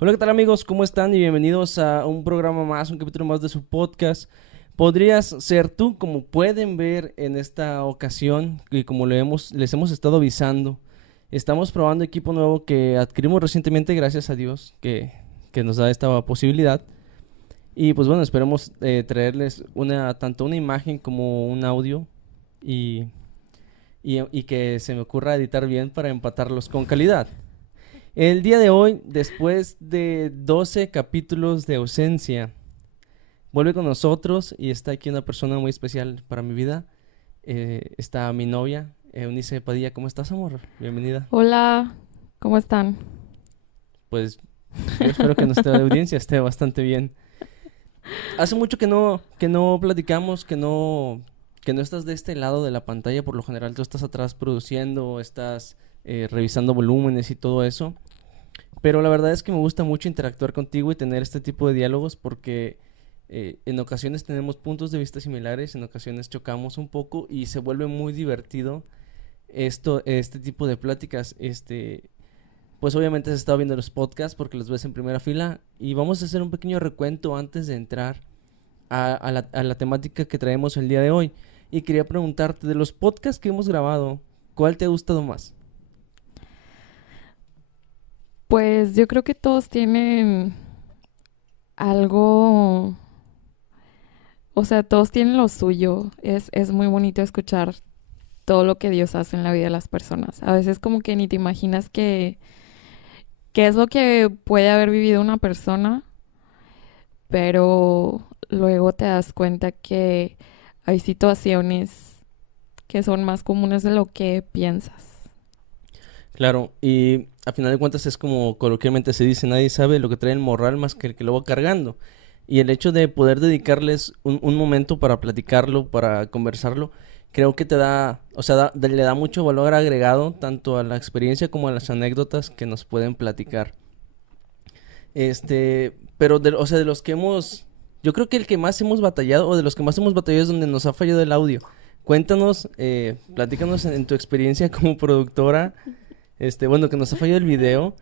Hola, ¿qué tal amigos? ¿Cómo están? Y bienvenidos a un programa más, un capítulo más de su podcast. Podrías ser tú, como pueden ver en esta ocasión, y como les hemos estado avisando. Estamos probando equipo nuevo que adquirimos recientemente, gracias a Dios, que nos da esta posibilidad. Y pues bueno, esperemos traerles tanto una imagen como un audio y, y que se me ocurra editar bien para empatarlos con calidad. El día de hoy, después de 12 capítulos de ausencia, vuelve con nosotros y está aquí una persona muy especial para mi vida. Está mi novia, Eunice Padilla. ¿Cómo estás, amor? Bienvenida. Hola, ¿cómo están? Pues yo espero que nuestra audiencia esté bastante bien. Hace mucho que no platicamos, que no estás de este lado de la pantalla. Por lo general tú estás atrás produciendo, estás revisando volúmenes y todo eso. Pero la verdad es que me gusta mucho interactuar contigo y tener este tipo de diálogos porque en ocasiones tenemos puntos de vista similares, en ocasiones chocamos un poco y se vuelve muy divertido este tipo de pláticas. Pues obviamente has estado viendo los podcasts porque los ves en primera fila y vamos a hacer un pequeño recuento antes de entrar a la temática que traemos el día de hoy. Y quería preguntarte, de los podcasts que hemos grabado, ¿cuál te ha gustado más? Pues yo creo que todos tienen algo, o sea, todos tienen lo suyo. Es muy bonito escuchar todo lo que Dios hace en la vida de las personas. A veces como que ni te imaginas qué es lo que puede haber vivido una persona, pero luego te das cuenta que hay situaciones que son más comunes de lo que piensas. Claro, y a final de cuentas es como coloquialmente se dice, nadie sabe lo que trae el morral más que el que lo va cargando. Y el hecho de poder dedicarles un momento para platicarlo, para conversarlo, creo que te da, o sea, le da mucho valor agregado tanto a la experiencia como a las anécdotas que nos pueden platicar. Pero o sea, de los que yo creo que el que más hemos batallado, o de los que más hemos batallado es donde nos ha fallado el audio. Cuéntanos, platícanos en tu experiencia como productora, bueno, que nos ha fallado el video.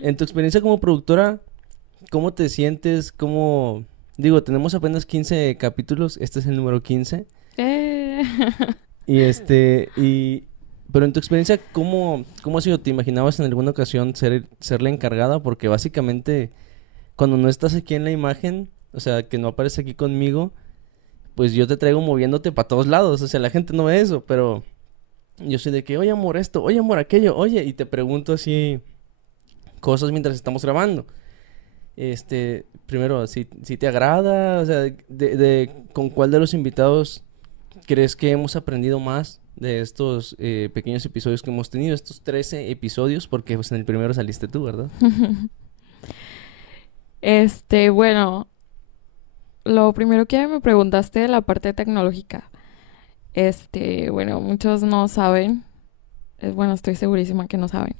En tu experiencia como productora, ¿cómo te sientes? Digo, tenemos apenas 15 capítulos, este es el número 15. Eh, Y pero en tu experiencia, ¿cómo ha sido? ¿Te imaginabas en alguna ocasión ser la encargada? Porque básicamente, cuando no estás aquí en la imagen, o sea, que no apareces aquí conmigo, pues yo te traigo moviéndote para todos lados. O sea, la gente no ve eso, pero yo soy de que, oye, amor, esto, oye, amor, aquello, oye, y te pregunto así cosas mientras estamos grabando. Primero, si te agrada, o sea, ¿con cuál de los invitados crees que hemos aprendido más de estos pequeños episodios que hemos tenido? Estos 13 episodios, porque pues en el primero saliste tú, ¿verdad? bueno, lo primero que me preguntaste de la parte tecnológica. Bueno, muchos no saben. Bueno, estoy segurísima que no saben.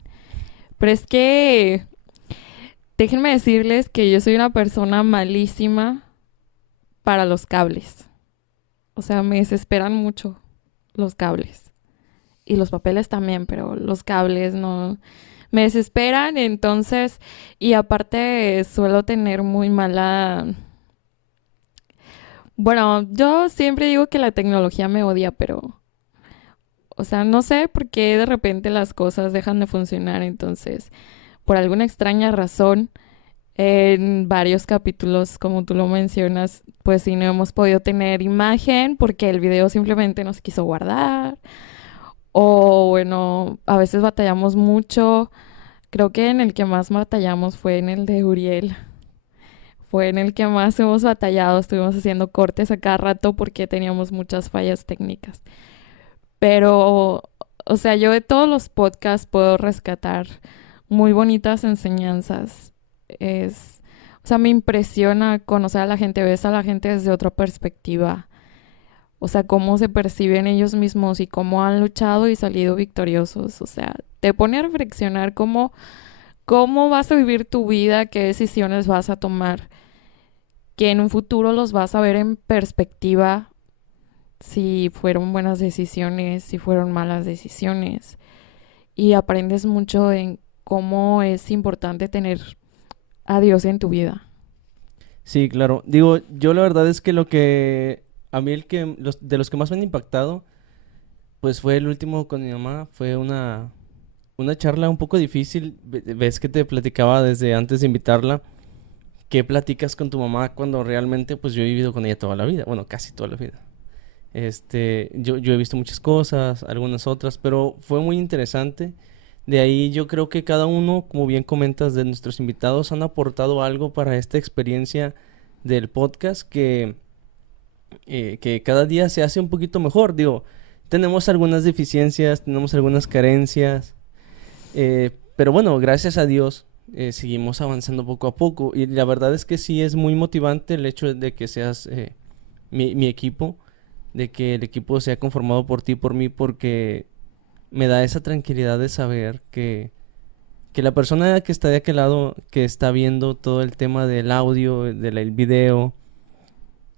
Pero es que déjenme decirles que yo soy una persona malísima para los cables. O sea, me desesperan mucho los cables. Y los papeles también, pero los cables no. Me desesperan, entonces. Y aparte, suelo tener muy mala. Bueno, yo siempre digo que la tecnología me odia, pero o sea, no sé por qué de repente las cosas dejan de funcionar. Entonces, por alguna extraña razón, en varios capítulos, como tú lo mencionas, pues sí, no hemos podido tener imagen porque el video simplemente no se quiso guardar. O bueno, a veces batallamos mucho. Creo que en el que más batallamos fue en el de Uriel. Fue en el que más hemos batallado. Estuvimos haciendo cortes a cada rato porque teníamos muchas fallas técnicas. Pero, o sea, yo de todos los podcasts puedo rescatar muy bonitas enseñanzas. O sea, me impresiona conocer a la gente, ves a la gente desde otra perspectiva. O sea, cómo se perciben ellos mismos y cómo han luchado y salido victoriosos. O sea, te pone a reflexionar cómo vas a vivir tu vida, qué decisiones vas a tomar, que en un futuro los vas a ver en perspectiva, si fueron buenas decisiones, si fueron malas decisiones. Y aprendes mucho en cómo es importante tener a Dios en tu vida. Sí, claro. Digo, yo la verdad es que lo que a mí de los que más me han impactado, pues fue el último con mi mamá, fue una charla un poco difícil. Ves que te platicaba desde antes de invitarla, ¿qué platicas con tu mamá cuando realmente pues yo he vivido con ella toda la vida? Bueno, casi toda la vida. Yo he visto muchas cosas, algunas otras, pero fue muy interesante. De ahí yo creo que cada uno, como bien comentas, de nuestros invitados han aportado algo para esta experiencia del podcast que cada día se hace un poquito mejor. Digo, tenemos algunas deficiencias, tenemos algunas carencias, pero bueno, gracias a Dios seguimos avanzando poco a poco. Y la verdad es que sí es muy motivante el hecho de que seas mi equipo, de que el equipo sea conformado por ti y por mí, porque me da esa tranquilidad de saber que la persona que está de aquel lado, que está viendo todo el tema del audio, del video,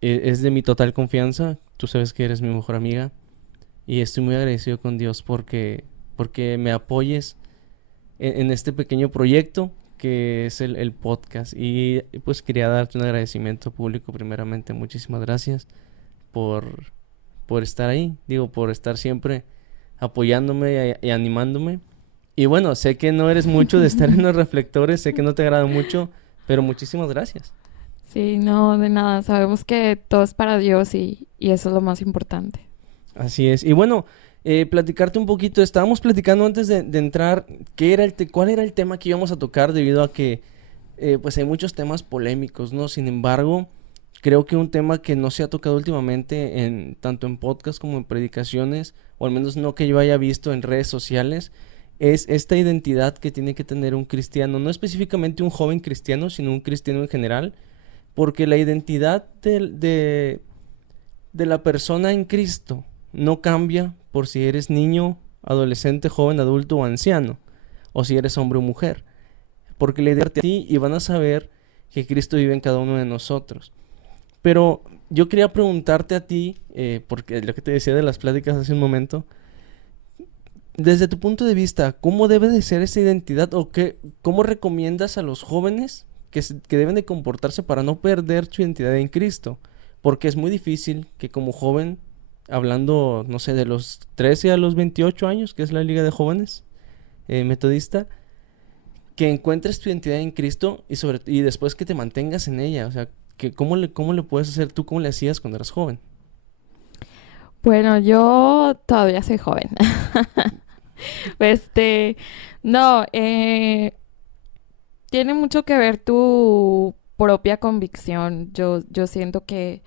es de mi total confianza. Tú sabes que eres mi mejor amiga y estoy muy agradecido con Dios porque me apoyes en este pequeño proyecto que es el podcast. Y pues quería darte un agradecimiento público primeramente. Muchísimas gracias por, por estar ahí, digo, por estar siempre apoyándome y animándome. Y bueno, sé que no eres mucho de estar en los reflectores, sé que no te agrada mucho, pero muchísimas gracias. Sí, no, de nada. Sabemos que todo es para Dios y eso es lo más importante. Así es. Y bueno, platicarte un poquito, estábamos platicando antes de entrar, cuál era el tema que íbamos a tocar debido a que pues hay muchos temas polémicos, ¿no? Sin embargo, creo que un tema que no se ha tocado últimamente tanto en podcast como en predicaciones, o al menos no que yo haya visto en redes sociales, es esta identidad que tiene que tener un cristiano, no específicamente un joven cristiano, sino un cristiano en general, porque la identidad de la persona en Cristo no cambia por si eres niño, adolescente, joven, adulto o anciano, o si eres hombre o mujer, porque la identidad de ti y van a saber que Cristo vive en cada uno de nosotros. Pero yo quería preguntarte a ti, porque lo que te decía de las pláticas hace un momento, desde tu punto de vista, ¿cómo debe de ser esa identidad o cómo recomiendas a los jóvenes que deben de comportarse para no perder su identidad en Cristo? Porque es muy difícil que como joven, hablando, no sé, de los 13 a los 28 años, que es la liga de jóvenes metodista, que encuentres tu identidad en Cristo y después que te mantengas en ella. O sea, ¿cómo le puedes hacer tú? ¿Cómo le hacías cuando eras joven? Bueno, yo todavía soy joven. Este, no, tiene mucho que ver tu propia convicción. Yo siento que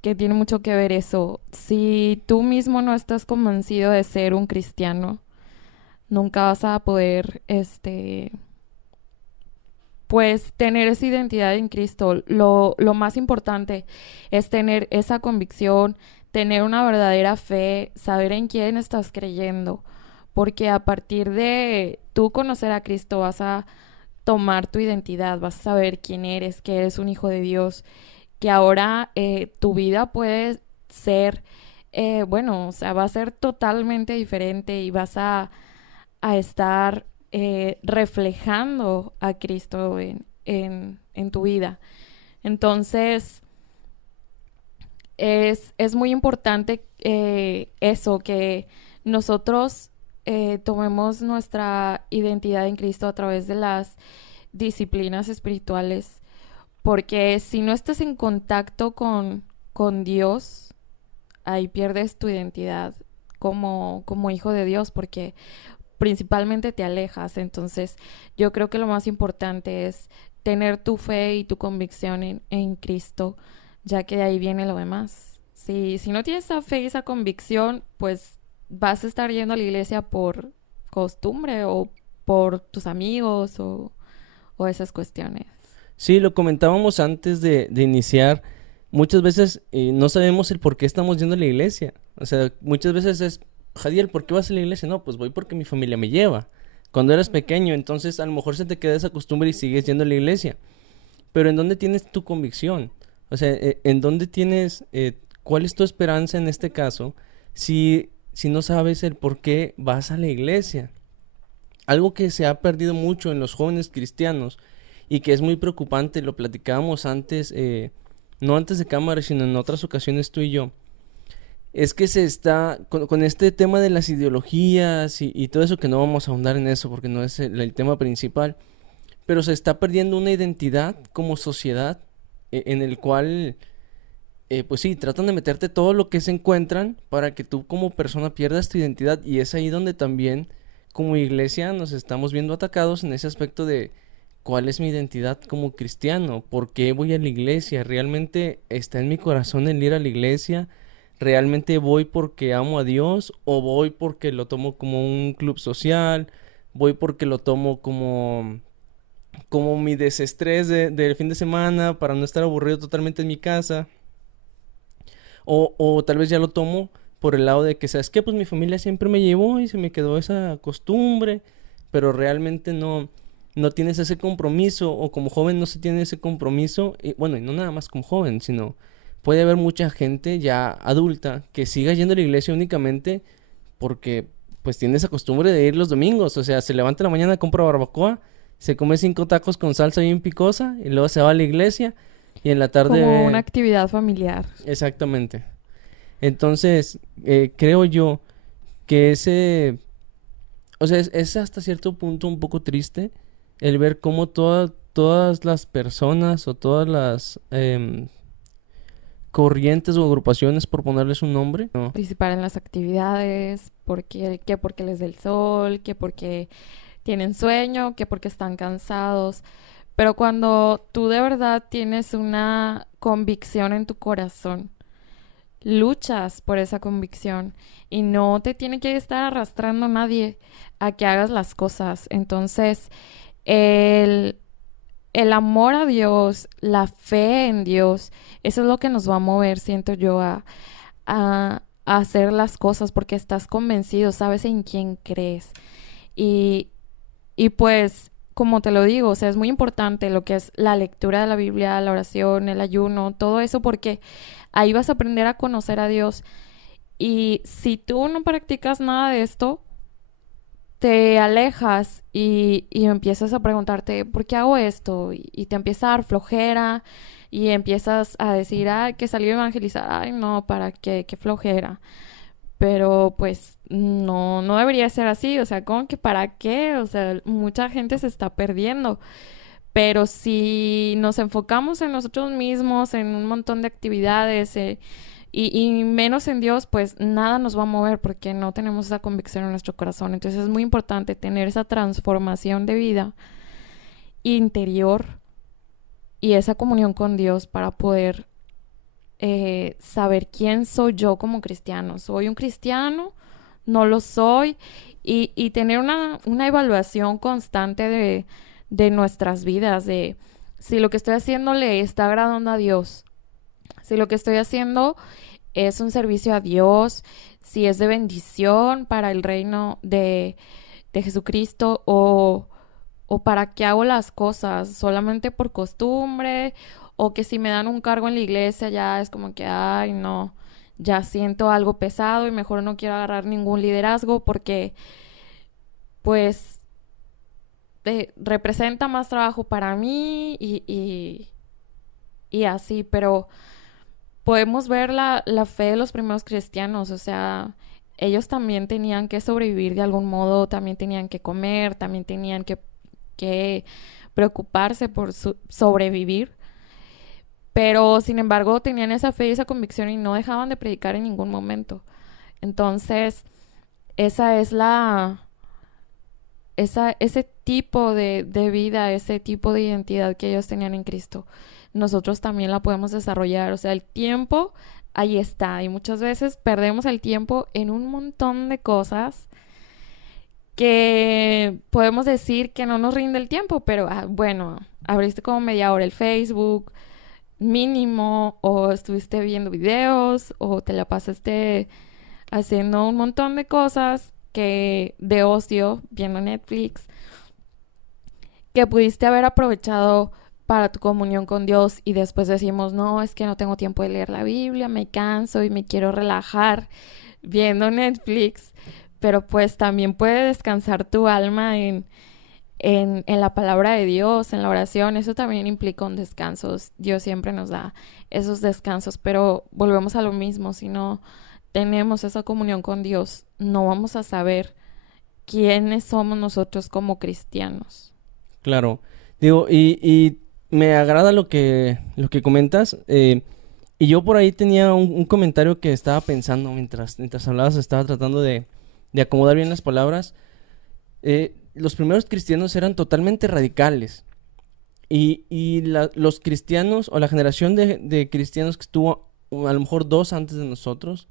tiene mucho que ver eso. Si tú mismo no estás convencido de ser un cristiano, nunca vas a poder, pues, tener esa identidad en Cristo. Lo más importante es tener esa convicción, tener una verdadera fe, saber en quién estás creyendo, porque a partir de tú conocer a Cristo vas a tomar tu identidad, vas a saber quién eres, que eres un hijo de Dios, que ahora tu vida puede ser, bueno, o sea, va a ser totalmente diferente y vas a estar reflejando a Cristo en tu vida. Entonces, es muy importante eso, que nosotros tomemos nuestra identidad en Cristo a través de las disciplinas espirituales, porque si no estás en contacto con Dios, ahí pierdes tu identidad como hijo de Dios, porque principalmente te alejas. Entonces, yo creo que lo más importante es tener tu fe y tu convicción en Cristo, ya que de ahí viene lo demás. Si no tienes esa fe y esa convicción, pues vas a estar yendo a la iglesia por costumbre o por tus amigos o esas cuestiones. Sí, lo comentábamos antes de iniciar. Muchas veces no sabemos el por qué estamos yendo a la iglesia. O sea, muchas veces es, Jadiel, ¿por qué vas a la iglesia? No, pues voy porque mi familia me lleva. Cuando eras pequeño, entonces a lo mejor se te queda esa costumbre y sigues yendo a la iglesia. Pero ¿en dónde tienes tu convicción? O sea, ¿en dónde tienes, cuál es tu esperanza en este caso si no sabes el por qué vas a la iglesia? Algo que se ha perdido mucho en los jóvenes cristianos y que es muy preocupante, lo platicábamos antes, no antes de cámara, sino en otras ocasiones tú y yo, es que se está, con este tema de las ideologías y todo eso, que no vamos a ahondar en eso porque no es el tema principal, pero se está perdiendo una identidad como sociedad en el cual, pues sí, tratan de meterte todo lo que se encuentran para que tú como persona pierdas tu identidad, y es ahí donde también como iglesia nos estamos viendo atacados en ese aspecto de cuál es mi identidad como cristiano, por qué voy a la iglesia, realmente está en mi corazón el ir a la iglesia, realmente voy porque amo a Dios o voy porque lo tomo como un club social, voy porque lo tomo como mi desestrés del fin de semana para no estar aburrido totalmente en mi casa. O tal vez ya lo tomo por el lado de que, ¿sabes qué? Pues mi familia siempre me llevó y se me quedó esa costumbre, pero realmente no tienes ese compromiso, o como joven no se tiene ese compromiso, y bueno, y no nada más como joven, sino puede haber mucha gente ya adulta que siga yendo a la iglesia únicamente porque pues tiene esa costumbre de ir los domingos, o sea, se levanta en la mañana, compra barbacoa, se come 5 tacos con salsa bien picosa y luego se va a la iglesia y en la tarde Como una ve... actividad familiar. Exactamente. Entonces, creo yo que o sea, es hasta cierto punto un poco triste el ver cómo todas las personas o todas las corrientes o agrupaciones, por ponerles un nombre, ¿no? Participar en las actividades, que porque les dé el sol, que porque tienen sueño, que porque están cansados. Pero cuando tú de verdad tienes una convicción en tu corazón, luchas por esa convicción y no te tiene que estar arrastrando nadie a que hagas las cosas. Entonces, el, el amor a Dios, la fe en Dios, eso es lo que nos va a mover, siento yo, a hacer las cosas porque estás convencido, sabes en quién crees. Y, y pues, como te lo digo, o sea, es muy importante lo que es la lectura de la Biblia, la oración, el ayuno, todo eso, porque ahí vas a aprender a conocer a Dios. Y si tú no practicas nada de esto, te alejas y empiezas a preguntarte, ¿por qué hago esto? Y te empieza a dar flojera y empiezas a decir, ay, que salí a evangelizar, ay, no, ¿para qué? Qué flojera. Pero pues no, no debería ser así, o sea, ¿cómo que para qué? O sea, mucha gente se está perdiendo. Pero si nos enfocamos en nosotros mismos, en un montón de actividades y menos en Dios, pues nada nos va a mover porque no tenemos esa convicción en nuestro corazón. Entonces es muy importante tener esa transformación de vida interior y esa comunión con Dios para poder saber quién soy yo como cristiano. ¿Soy un cristiano? ¿No lo soy? Y tener una evaluación constante de nuestras vidas, de si lo que estoy haciendo le está agradando a Dios, si lo que estoy haciendo es un servicio a Dios, si es de bendición para el reino de Jesucristo o para qué hago las cosas, solamente por costumbre o que si me dan un cargo en la iglesia ya es como que, ay, no, ya siento algo pesado y mejor no quiero agarrar ningún liderazgo porque pues representa más trabajo para mí y así, pero podemos ver la fe de los primeros cristianos, o sea, ellos también tenían que sobrevivir de algún modo, también tenían que comer, también tenían que preocuparse por sobrevivir, pero sin embargo tenían esa fe y esa convicción y no dejaban de predicar en ningún momento. Entonces, esa es ese tipo de vida, ese tipo de identidad que ellos tenían en Cristo, nosotros también la podemos desarrollar. O sea, el tiempo ahí está y muchas veces perdemos el tiempo en un montón de cosas que podemos decir que no nos rinde el tiempo, pero bueno, abriste como media hora el Facebook mínimo o estuviste viendo videos o te la pasaste haciendo un montón de cosas que de ocio, viendo Netflix, que pudiste haber aprovechado para tu comunión con Dios y después decimos, no, es que no tengo tiempo de leer la Biblia, me canso y me quiero relajar viendo Netflix, pero pues también puede descansar tu alma en la palabra de Dios, en la oración, eso también implica un descanso. Dios siempre nos da esos descansos, pero volvemos a lo mismo, si no tenemos esa comunión con Dios, no vamos a saber quiénes somos nosotros como cristianos. Claro. Digo, y me agrada lo que comentas. Y yo por ahí tenía un comentario que estaba pensando mientras hablabas, estaba tratando de acomodar bien las palabras. Los primeros cristianos eran totalmente radicales. Y los cristianos, o la generación de cristianos que estuvo a lo mejor dos antes de nosotros,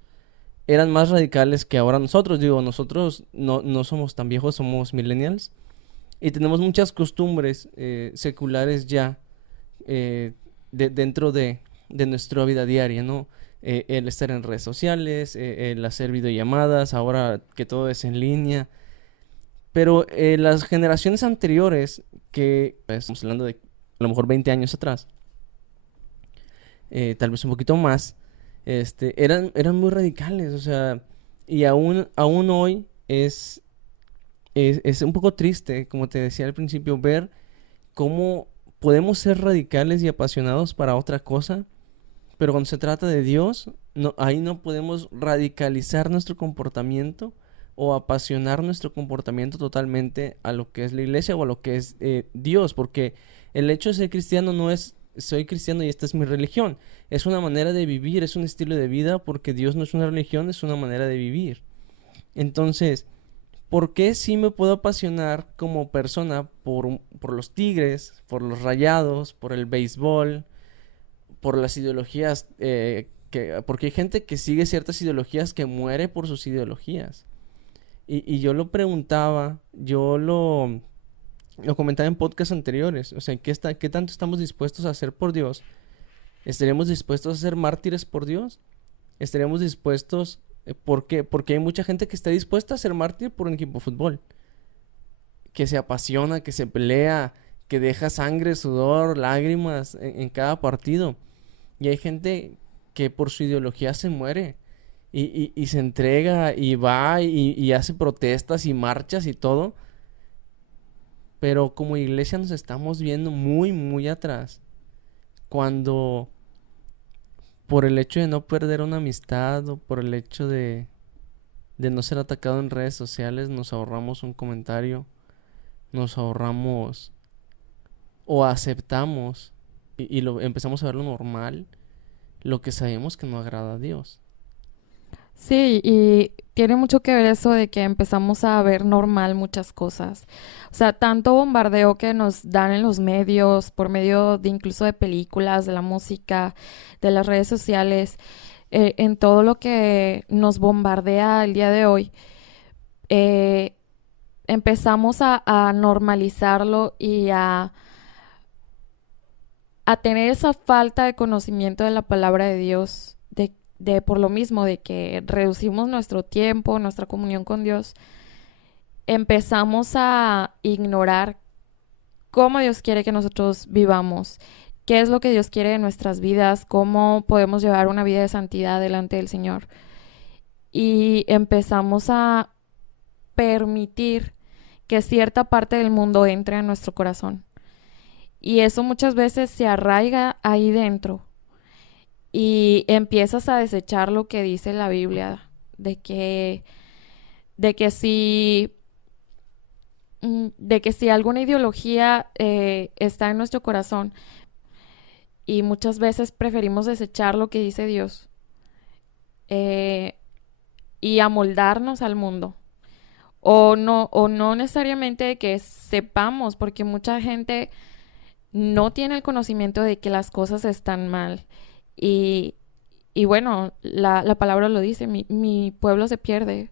eran más radicales que ahora nosotros. Digo, nosotros no somos tan viejos, somos millennials. Y tenemos muchas costumbres seculares ya dentro de nuestra vida diaria, ¿no? El estar en redes sociales, el hacer videollamadas, ahora que todo es en línea. Pero las generaciones anteriores, que pues, estamos hablando de a lo mejor 20 años atrás, tal vez un poquito más, eran muy radicales, o sea, y aún hoy es un poco triste, como te decía al principio, ver cómo podemos ser radicales y apasionados para otra cosa, pero cuando se trata de Dios, no, ahí no podemos radicalizar nuestro comportamiento o apasionar nuestro comportamiento totalmente a lo que es la iglesia o a lo que es Dios, porque el hecho de ser cristiano no es soy cristiano y esta es mi religión, es una manera de vivir, es un estilo de vida, porque Dios no es una religión, es una manera de vivir. Entonces, ¿por qué sí me puedo apasionar como persona por los Tigres, por los Rayados, por el béisbol, por las ideologías? Porque hay gente que sigue ciertas ideologías que muere por sus ideologías. Y yo lo preguntaba, lo comentaba en podcasts anteriores, o sea, ¿qué tanto estamos dispuestos a hacer por Dios? ¿Estaríamos dispuestos a ser mártires por Dios? ¿Estaríamos dispuestos? ¿Por qué? Porque hay mucha gente que está dispuesta a ser mártir por un equipo de fútbol, que se apasiona, que se pelea, que deja sangre, sudor, lágrimas en cada partido. Y hay gente que por su ideología se muere y se entrega y va y hace protestas y marchas y todo. Pero como iglesia nos estamos viendo muy, muy atrás. Cuando por el hecho de no perder una amistad o por el hecho de no ser atacado en redes sociales, nos ahorramos un comentario, nos ahorramos o aceptamos y lo empezamos a ver lo normal, lo que sabemos que no agrada a Dios. Sí, y tiene mucho que ver eso de que empezamos a ver normal muchas cosas. O sea, tanto bombardeo que nos dan en los medios, por medio de incluso de películas, de la música, de las redes sociales, en todo lo que nos bombardea el día de hoy, eh, empezamos a normalizarlo y a tener esa falta de conocimiento de la palabra de Dios, de por lo mismo, de que reducimos nuestro tiempo, nuestra comunión con Dios, empezamos a ignorar cómo Dios quiere que nosotros vivamos, qué es lo que Dios quiere de nuestras vidas, cómo podemos llevar una vida de santidad delante del Señor. Y empezamos a permitir que cierta parte del mundo entre a nuestro corazón. Y eso muchas veces se arraiga ahí dentro y empiezas a desechar lo que dice la Biblia, de que si, de que si alguna ideología está en nuestro corazón y muchas veces preferimos desechar lo que dice Dios eh, y amoldarnos al mundo. O no necesariamente de que sepamos, porque mucha gente no tiene el conocimiento de que las cosas están mal. Y, y bueno, la palabra lo dice, mi pueblo se pierde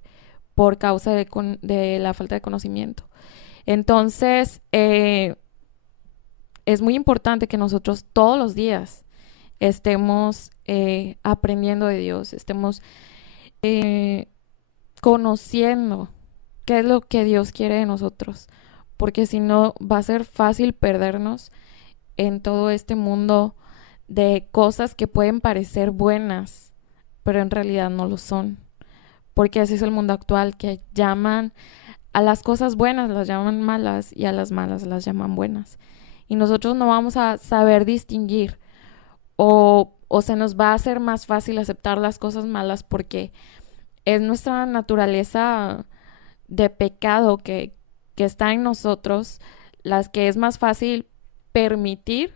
por causa de la falta de conocimiento. Entonces, es muy importante que nosotros todos los días estemos aprendiendo de Dios, estemos eh, conociendo qué es lo que Dios quiere de nosotros, porque si no va a ser fácil perdernos en todo este mundo de cosas que pueden parecer buenas, pero en realidad no lo son, porque ese es el mundo actual, que llaman A las cosas buenas las llaman malas y a las malas las llaman buenas. Y nosotros no vamos a saber distinguir o se nos va a hacer más fácil aceptar las cosas malas porque es nuestra naturaleza de pecado que está en nosotros, las que es más fácil permitir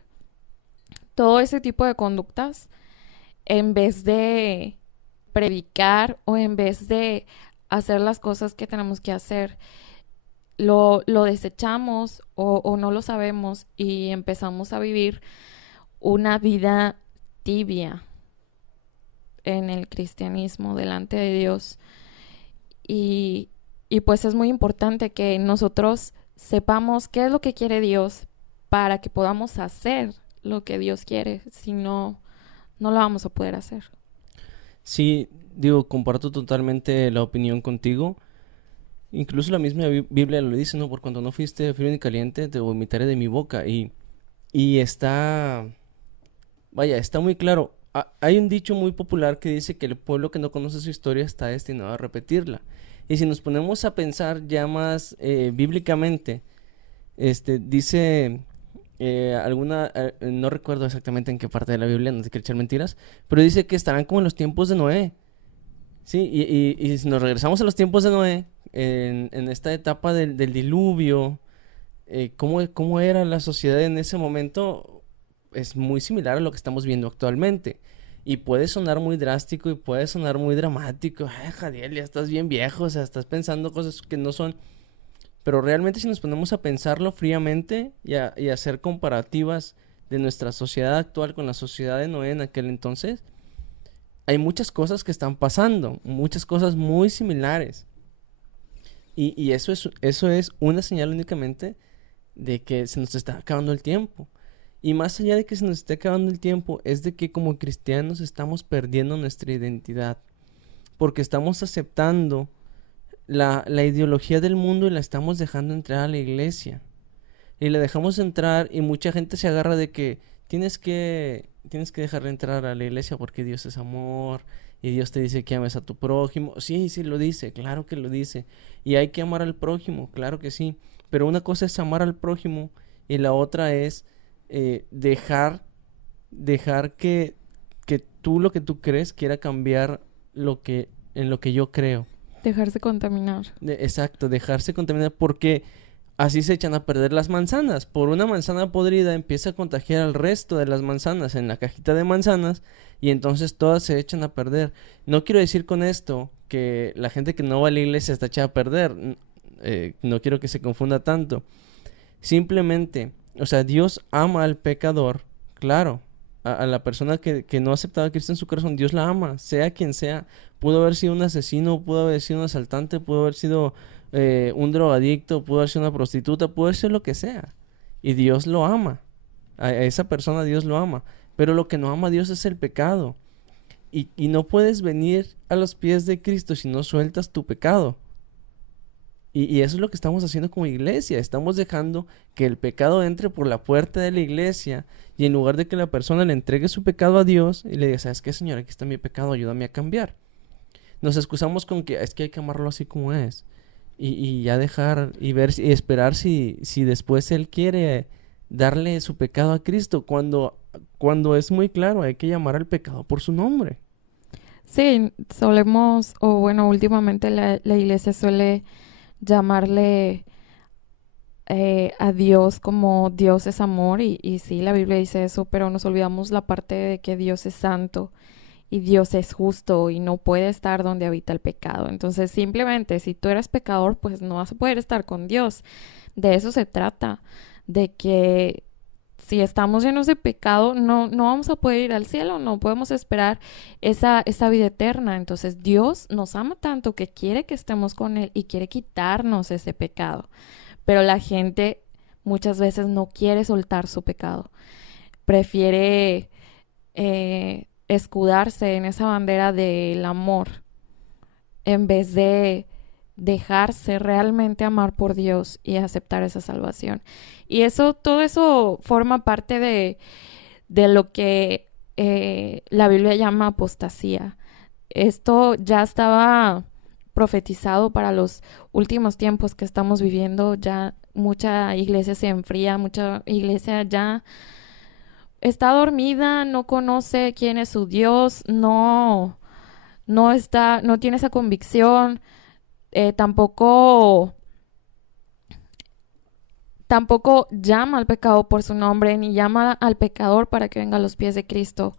todo ese tipo de conductas en vez de predicar o en vez de hacer las cosas que tenemos que hacer. Lo desechamos o no lo sabemos y empezamos a vivir una vida tibia en el cristianismo delante de Dios. Y, y pues es muy importante que nosotros sepamos qué es lo que quiere Dios para que podamos hacer lo que Dios quiere. Si no, no lo vamos a poder hacer. Sí, digo, comparto totalmente la opinión contigo. Incluso la misma Biblia lo dice, ¿no? Por cuanto no fuiste frío ni caliente, te vomitaré de mi boca. Y está, vaya, está muy claro. Hay un dicho muy popular que dice que el pueblo que no conoce su historia está destinado a repetirla. Y si nos ponemos a pensar ya más bíblicamente, dice no recuerdo exactamente en qué parte de la Biblia, no te quiero echar mentiras, pero dice que estarán como en los tiempos de Noé. Sí, y si nos regresamos a los tiempos de Noé, en esta etapa del diluvio, cómo era la sociedad en ese momento, es muy similar a lo que estamos viendo actualmente. Y puede sonar muy drástico y puede sonar muy dramático. Ay, Jadiel, ya estás bien viejo, o sea, estás pensando cosas que no son. Pero realmente si nos ponemos a pensarlo fríamente y a hacer comparativas de nuestra sociedad actual con la sociedad de Noé en aquel entonces, hay muchas cosas que están pasando, muchas cosas muy similares. Y eso es una señal únicamente de que se nos está acabando el tiempo. Y más allá de que se nos esté acabando el tiempo, es de que como cristianos estamos perdiendo nuestra identidad. Porque estamos aceptando la ideología del mundo y la estamos dejando entrar a la iglesia. Y la dejamos entrar y mucha gente se agarra de que tienes que dejarle entrar a la iglesia porque Dios es amor y Dios te dice que ames a tu prójimo. Sí, sí lo dice, claro que lo dice. Y hay que amar al prójimo, claro que sí. Pero una cosa es amar al prójimo y la otra es dejar que tú lo que tú crees quiera cambiar en lo que yo creo. Dejarse contaminar. Exacto, dejarse contaminar porque así se echan a perder las manzanas. Por una manzana podrida empieza a contagiar al resto de las manzanas en la cajita de manzanas y entonces todas se echan a perder. No quiero decir con esto que la gente que no va a la iglesia está echada a perder. No quiero que se confunda tanto. Simplemente, o sea, Dios ama al pecador, claro. A la persona que no ha aceptado a Cristo en su corazón, Dios la ama, sea quien sea. Pudo haber sido un asesino, pudo haber sido un asaltante, pudo haber sido un drogadicto, pudo haber sido una prostituta, pudo haber sido lo que sea. Y Dios lo ama. A esa persona Dios lo ama. Pero lo que no ama a Dios es el pecado. Y no puedes venir a los pies de Cristo si no sueltas tu pecado. Y eso es lo que estamos haciendo como iglesia. Estamos dejando que el pecado entre por la puerta de la iglesia y en lugar de que la persona le entregue su pecado a Dios y le diga, ¿sabes qué, Señor? Aquí está mi pecado, ayúdame a cambiar. Nos excusamos con que es que hay que amarlo así como es. Y ya dejar y ver y esperar si después Él quiere darle su pecado a Cristo. Cuando es muy claro, hay que llamar al pecado por su nombre. Sí, solemos, o bueno, últimamente la iglesia suele llamarle a Dios como Dios es amor y sí, la Biblia dice eso, pero nos olvidamos la parte de que Dios es santo y Dios es justo y no puede estar donde habita el pecado. Entonces, simplemente si tú eres pecador, pues no vas a poder estar con Dios. De eso se trata, de que si estamos llenos de pecado, no vamos a poder ir al cielo, no podemos esperar esa vida eterna. Entonces, Dios nos ama tanto que quiere que estemos con Él y quiere quitarnos ese pecado. Pero la gente muchas veces no quiere soltar su pecado. Prefiere escudarse en esa bandera del amor en vez de dejarse realmente amar por Dios y aceptar esa salvación. Y todo eso forma parte de lo que la Biblia llama apostasía. Esto ya estaba profetizado para los últimos tiempos que estamos viviendo. Ya mucha iglesia se enfría, mucha iglesia ya está dormida, no conoce quién es su Dios, no tiene esa convicción, tampoco llama al pecado por su nombre, ni llama al pecador para que venga a los pies de Cristo.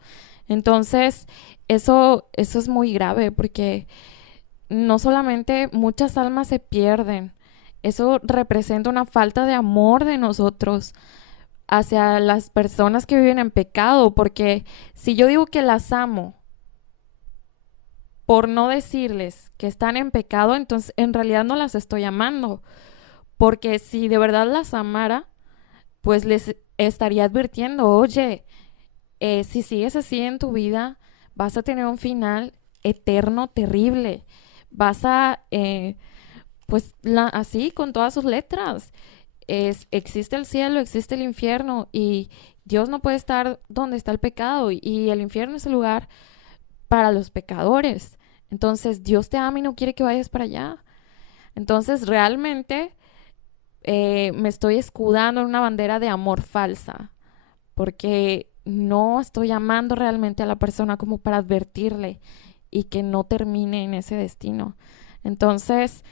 Entonces, eso es muy grave porque no solamente muchas almas se pierden, eso representa una falta de amor de nosotros hacia las personas que viven en pecado, porque si yo digo que las amo por no decirles que están en pecado, entonces en realidad no las estoy amando, porque si de verdad las amara, pues les estaría advirtiendo, oye, si sigues así en tu vida, vas a tener un final eterno terrible, vas a, pues así con todas sus letras, existe el cielo, existe el infierno y Dios no puede estar donde está el pecado y el infierno es el lugar para los pecadores. Entonces Dios te ama y no quiere que vayas para allá. Entonces realmente me estoy escudando en una bandera de amor falsa porque no estoy amando realmente a la persona como para advertirle y que no termine en ese destino. Entonces,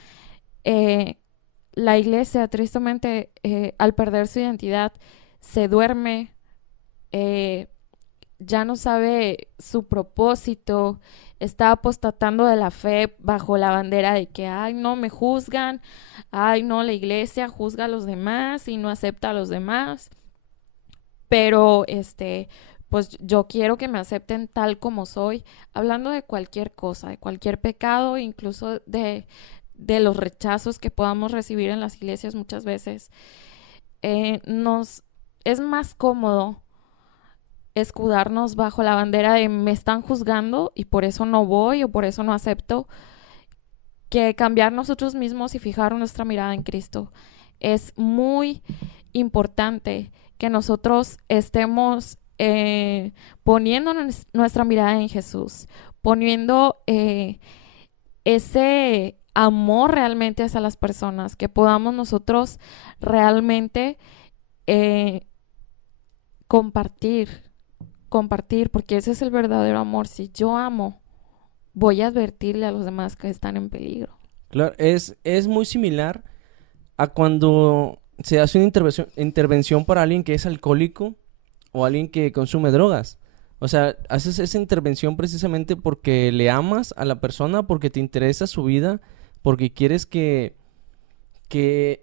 eh, la iglesia, tristemente, al perder su identidad, se duerme, eh, ya no sabe su propósito, está apostatando de la fe bajo la bandera de que, ay, no, me juzgan, ay, no, la iglesia juzga a los demás y no acepta a los demás, pero pues yo quiero que me acepten tal como soy, hablando de cualquier cosa, de cualquier pecado, incluso de los rechazos que podamos recibir en las iglesias muchas veces. Nos es más cómodo escudarnos bajo la bandera de me están juzgando y por eso no voy o por eso no acepto, que cambiar nosotros mismos y fijar nuestra mirada en Cristo. Es muy importante que nosotros estemos poniendo nuestra mirada en Jesús, poniendo ese amor realmente hacia las personas, que podamos nosotros realmente eh, compartir, porque ese es el verdadero amor. Si yo amo, voy a advertirle a los demás que están en peligro. Claro, es muy similar a cuando se hace una intervención para alguien que es alcohólico o alguien que consume drogas. O sea, haces esa intervención precisamente porque le amas a la persona, porque te interesa su vida, porque quieres que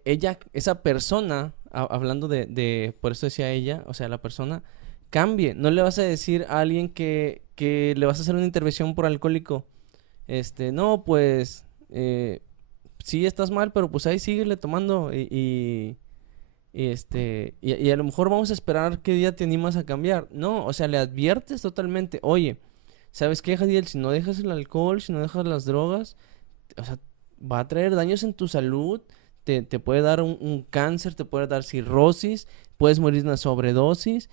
ella, esa persona, hablando por eso decía ella, o sea, la persona, cambie. No le vas a decir a alguien que le vas a hacer una intervención por alcohólico, no, pues, sí estás mal, pero pues ahí síguele tomando y a lo mejor vamos a esperar qué día te animas a cambiar. No, o sea, le adviertes totalmente, oye, ¿sabes qué, Jadiel? Si no dejas el alcohol, si no dejas las drogas, o sea, va a traer daños en tu salud, te puede dar un cáncer, te puede dar cirrosis, puedes morir de una sobredosis,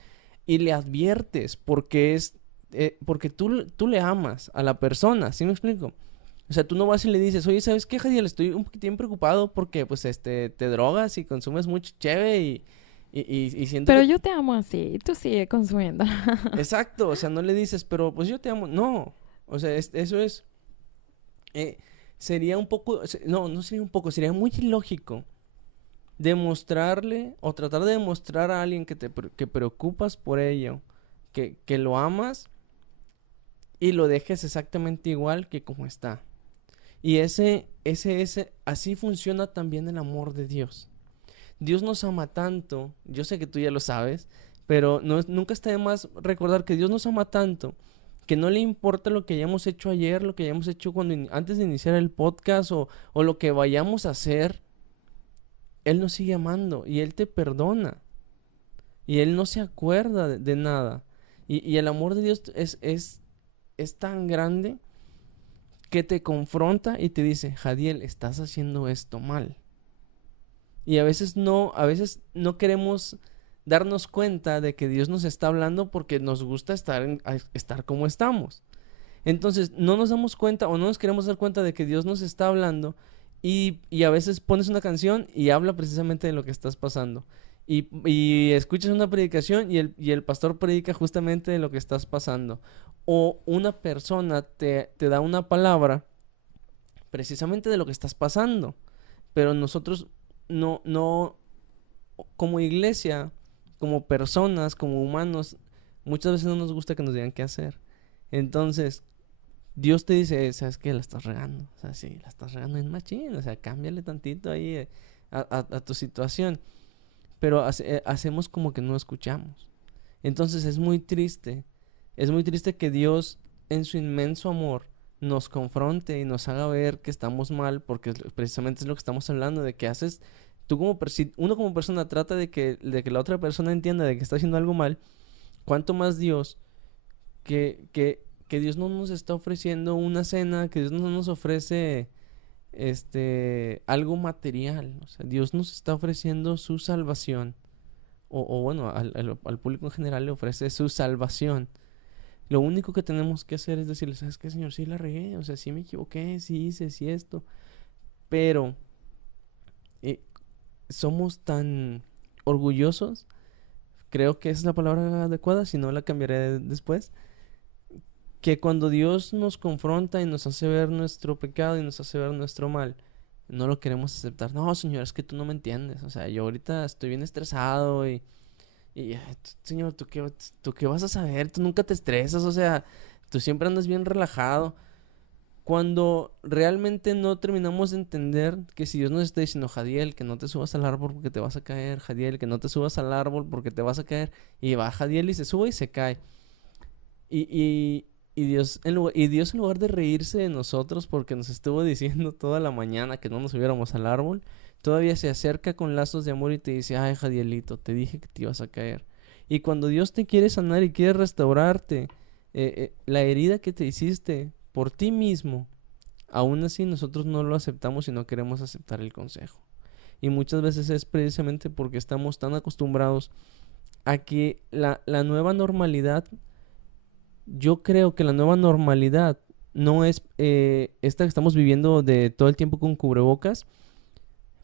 y le adviertes porque tú le amas a la persona, ¿sí me explico? O sea, tú no vas y le dices, oye, ¿sabes qué, Jadiel? Estoy un poquitín preocupado porque, pues, te drogas y consumes mucho cheve y siento Pero que... yo te amo así, tú sigue consumiendo. Exacto, o sea, no le dices, pero pues yo te amo. No, o sea, eso es... sería un poco... No sería un poco, sería muy ilógico demostrarle o tratar de demostrar a alguien que preocupas por ello, que lo amas y lo dejes exactamente igual que como está. Y así funciona también el amor de Dios. Dios nos ama tanto, yo sé que tú ya lo sabes, pero nunca está de más recordar que Dios nos ama tanto, que no le importa lo que hayamos hecho ayer, lo que hayamos hecho antes de iniciar el podcast o lo que vayamos a hacer. Él nos sigue amando y Él te perdona. Y Él no se acuerda de nada. Y el amor de Dios es tan grande que te confronta y te dice, Jadiel, estás haciendo esto mal. Y a veces no queremos darnos cuenta de que Dios nos está hablando porque nos gusta estar como estamos. Entonces, no nos damos cuenta o no nos queremos dar cuenta de que Dios nos está hablando y a veces pones una canción y habla precisamente de lo que estás pasando. Y escuchas una predicación y el pastor predica justamente de lo que estás pasando. O una persona te da una palabra precisamente de lo que estás pasando. Pero nosotros no, como iglesia, como personas, como humanos, muchas veces no nos gusta que nos digan qué hacer. Entonces, Dios te dice, ¿sabes qué? La estás regando. O sea, sí, la estás regando en machín. O sea, cámbiale tantito ahí a tu situación. Pero hacemos como que no escuchamos. Entonces es muy triste. Es muy triste que Dios, en su inmenso amor, nos confronte y nos haga ver que estamos mal, porque precisamente es lo que estamos hablando, de que haces, si uno como persona trata de que la otra persona entienda de que está haciendo algo mal, cuánto más Dios, que Dios no nos está ofreciendo una cena, que Dios no nos ofrece algo material. O sea, Dios nos está ofreciendo su salvación. O bueno, al público en general le ofrece su salvación. Lo único que tenemos que hacer es decirle, ¿sabes qué, Señor? Sí la regué, o sea, sí me equivoqué, sí hice, sí esto. Pero eh, somos tan orgullosos, creo que esa es la palabra adecuada, si no la cambiaré después, que cuando Dios nos confronta y nos hace ver nuestro pecado y nos hace ver nuestro mal, no lo queremos aceptar. No, Señor, es que tú no me entiendes. O sea, yo ahorita estoy bien estresado y Señor, ¿tú qué vas a saber? Tú nunca te estresas, o sea, tú siempre andas bien relajado. Cuando realmente no terminamos de entender que si Dios nos está diciendo, Jadiel, que no te subas al árbol porque te vas a caer, Jadiel, que no te subas al árbol porque te vas a caer, y va Jadiel y se sube y se cae. Y Dios en lugar de reírse de nosotros porque nos estuvo diciendo toda la mañana que no nos subiéramos al árbol, todavía se acerca con lazos de amor y te dice, ay, Jadielito, te dije que te ibas a caer. Y cuando Dios te quiere sanar y quiere restaurarte, la herida que te hiciste por ti mismo, aún así nosotros no lo aceptamos y no queremos aceptar el consejo. Y muchas veces es precisamente porque estamos tan acostumbrados a que la nueva normalidad, yo creo que la nueva normalidad no es esta que estamos viviendo de todo el tiempo con cubrebocas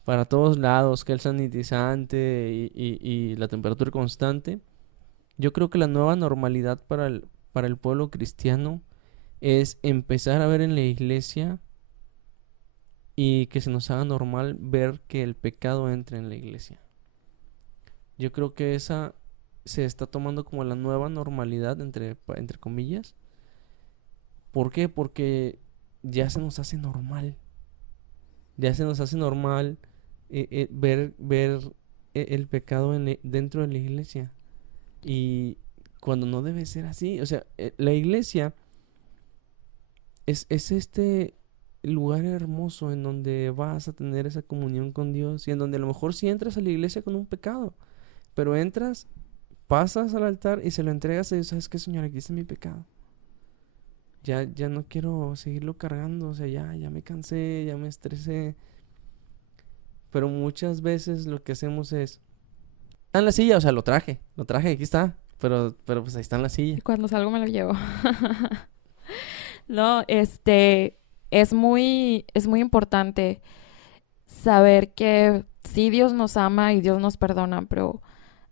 para todos lados, gel sanitizante y la temperatura constante. Yo creo que la nueva normalidad para el pueblo cristiano es empezar a ver en la iglesia y que se nos haga normal ver que el pecado entre en la iglesia. Yo creo que esa se está tomando como la nueva normalidad, entre comillas. ¿Por qué? Porque ya se nos hace normal. Ya se nos hace normal ver el pecado dentro de la iglesia. Y cuando no debe ser así. O sea, la iglesia es este lugar hermoso en donde vas a tener esa comunión con Dios y en donde a lo mejor sí entras a la iglesia con un pecado, pero entras, pasas al altar y se lo entregas a Dios. ¿Sabes qué, Señor? Aquí está mi pecado. Ya no quiero seguirlo cargando, o sea, ya me cansé, ya me estresé. Pero muchas veces lo que hacemos es, está en la silla, o sea, lo traje, aquí está, pero pues ahí está en la silla. Y cuando salgo me lo llevo. No, es muy importante saber que sí Dios nos ama y Dios nos perdona, pero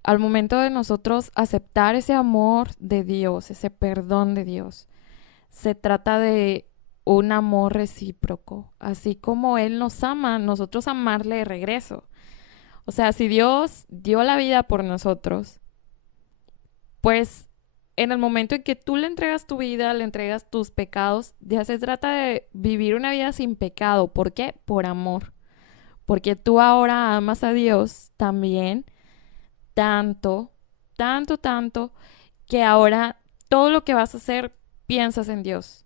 al momento de nosotros aceptar ese amor de Dios, ese perdón de Dios, se trata de un amor recíproco. Así como Él nos ama, nosotros amarle de regreso. O sea, si Dios dio la vida por nosotros, pues en el momento en que tú le entregas tu vida, le entregas tus pecados, ya se trata de vivir una vida sin pecado. ¿Por qué? Por amor. Porque tú ahora amas a Dios también tanto, tanto, tanto, que ahora todo lo que vas a hacer piensas en Dios.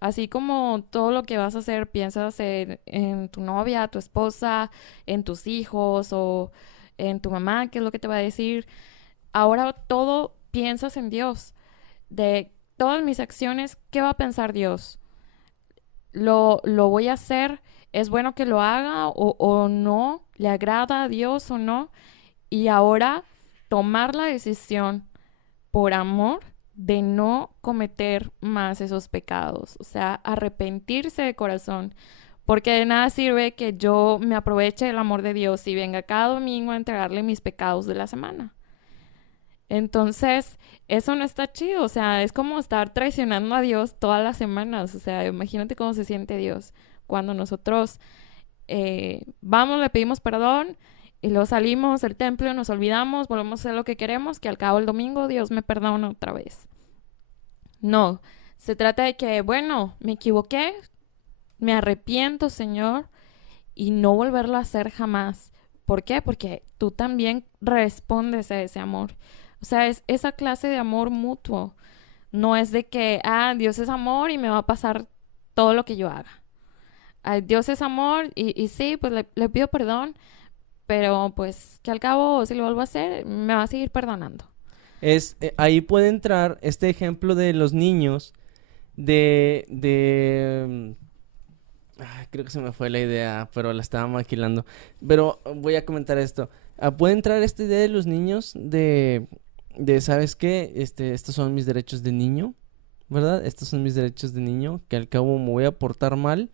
Así como todo lo que vas a hacer piensas en tu novia, tu esposa, en tus hijos o en tu mamá, qué es lo que te va a decir. Ahora todo piensas en Dios. De todas mis acciones, ¿qué va a pensar Dios? ¿Lo voy a hacer? ¿Es bueno que lo haga o no? ¿Le agrada a Dios o no? Y ahora tomar la decisión por amor de no cometer más esos pecados, o sea, arrepentirse de corazón, porque de nada sirve que yo me aproveche del amor de Dios y venga cada domingo a entregarle mis pecados de la semana. Entonces, eso no está chido, o sea, es como estar traicionando a Dios todas las semanas, o sea, imagínate cómo se siente Dios cuando nosotros vamos, le pedimos perdón y luego salimos del templo, nos olvidamos, volvemos a hacer lo que queremos, que al cabo del domingo Dios me perdona otra vez. No, se trata de que, bueno, me equivoqué, me arrepiento, Señor, y no volverlo a hacer jamás. ¿Por qué? Porque tú también respondes a ese amor. O sea, es esa clase de amor mutuo. No es de que, Dios es amor y me va a pasar todo lo que yo haga. Dios es amor y sí, pues le pido perdón, pero pues que al cabo, si lo vuelvo a hacer, me va a seguir perdonando. Ahí puede entrar este ejemplo de los niños creo que se me fue la idea, pero la estaba maquilando. Pero voy a comentar esto. Puede entrar esta idea de los niños ¿sabes qué? Estos son mis derechos de niño, ¿verdad? Estos son mis derechos de niño, que al cabo me voy a portar mal,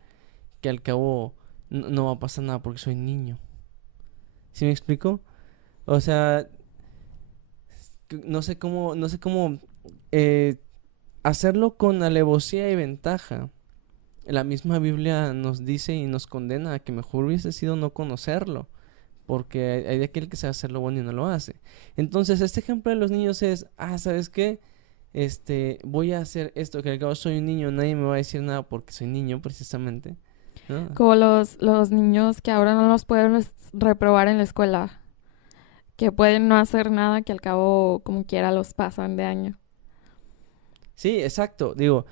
que al cabo no va a pasar nada porque soy niño. ¿Sí me explico? O sea, no sé cómo hacerlo con alevosía y ventaja. La misma Biblia nos dice y nos condena a que mejor hubiese sido no conocerlo, porque hay de aquel que sabe hacer lo bueno y no lo hace. Entonces, este ejemplo de los niños es, ¿sabes qué? Voy a hacer esto, que al cabo soy un niño, nadie me va a decir nada porque soy niño, precisamente, ¿no? Como los niños que ahora no los pueden reprobar en la escuela, que pueden no hacer nada, que al cabo como quiera los pasan de año. Sí, exacto. Digo,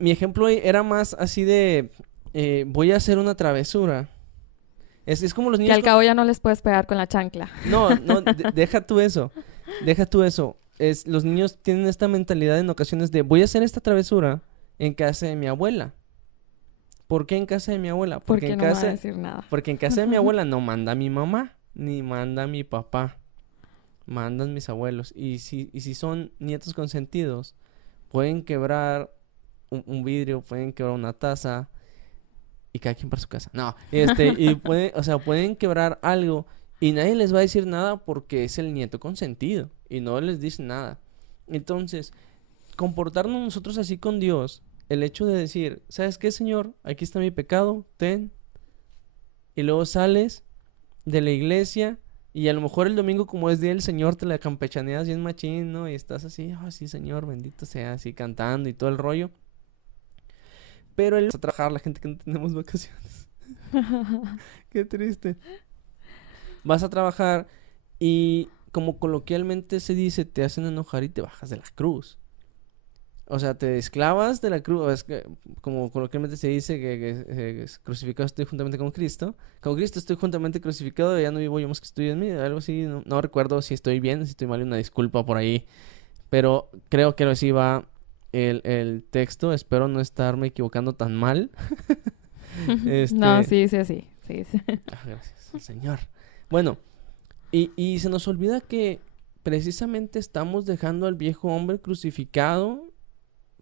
mi ejemplo era más así de, voy a hacer una travesura. Es como los Que niños... al cabo ya no les puedes pegar con la chancla. No, deja tú eso. Deja tú eso. Los niños tienen esta mentalidad en ocasiones de, voy a hacer esta travesura en casa de mi abuela. ¿Por qué en casa de mi abuela? Porque no va a decir nada. Porque en casa de mi abuela no manda mi mamá, ni manda mi papá. Mandan mis abuelos. Y si son nietos consentidos, pueden quebrar un vidrio, pueden quebrar una taza y cada quien para su casa. No, y pueden quebrar algo y nadie les va a decir nada porque es el nieto consentido y no les dice nada. Entonces, comportarnos nosotros así con Dios, el hecho de decir, ¿sabes qué, Señor? Aquí está mi pecado, ten. Y luego sales de la iglesia y a lo mejor el domingo, como es día del Señor, te la campechaneas bien machín, ¿no? Y estás así, sí, Señor, bendito sea, así cantando y todo el rollo. Pero a trabajar la gente que no tenemos vacaciones. Qué triste. Vas a trabajar y, como coloquialmente se dice, te hacen enojar y te bajas de la cruz. O sea, te esclavas de la cruz. Es que, como coloquialmente se dice, que crucificado estoy juntamente con Cristo. Con Cristo estoy juntamente crucificado, ya no vivo yo más que estoy en mí. Algo así, no recuerdo si estoy bien, si estoy mal, una disculpa por ahí. Pero creo que así va el texto. Espero no estarme equivocando tan mal. No, sí, sí. Gracias al Señor. Bueno, y se nos olvida que precisamente estamos dejando al viejo hombre crucificado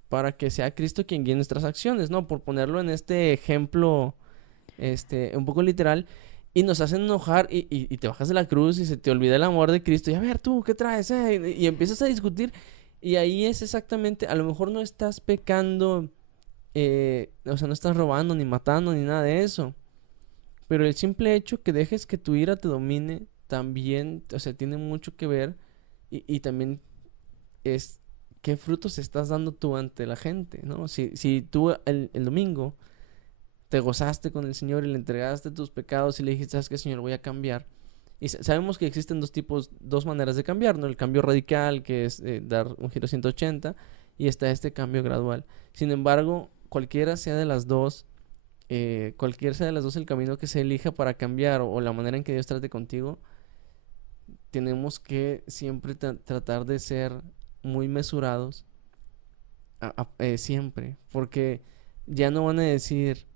para que sea Cristo quien guíe nuestras acciones, ¿no? Por ponerlo en este ejemplo, un poco literal, y nos hacen enojar y te bajas de la cruz y se te olvida el amor de Cristo. Y a ver, tú, ¿qué traes? Y empiezas a discutir. Y ahí es exactamente, a lo mejor no estás pecando, o sea, no estás robando, ni matando, ni nada de eso. Pero el simple hecho que dejes que tu ira te domine también, o sea, tiene mucho que ver y también es qué frutos estás dando tú ante la gente, ¿no? Si tú el domingo te gozaste con el Señor y le entregaste tus pecados y le dijiste, ¿sabes qué, Señor? Voy a cambiar. Y sabemos que existen dos maneras de cambiar, ¿no? El cambio radical, que es dar un giro 180, y está este cambio gradual. Sin embargo, cualquiera sea de las dos el camino que se elija para cambiar o la manera en que Dios trate contigo, tenemos que siempre tratar de ser muy mesurados siempre, porque ya no van a decir,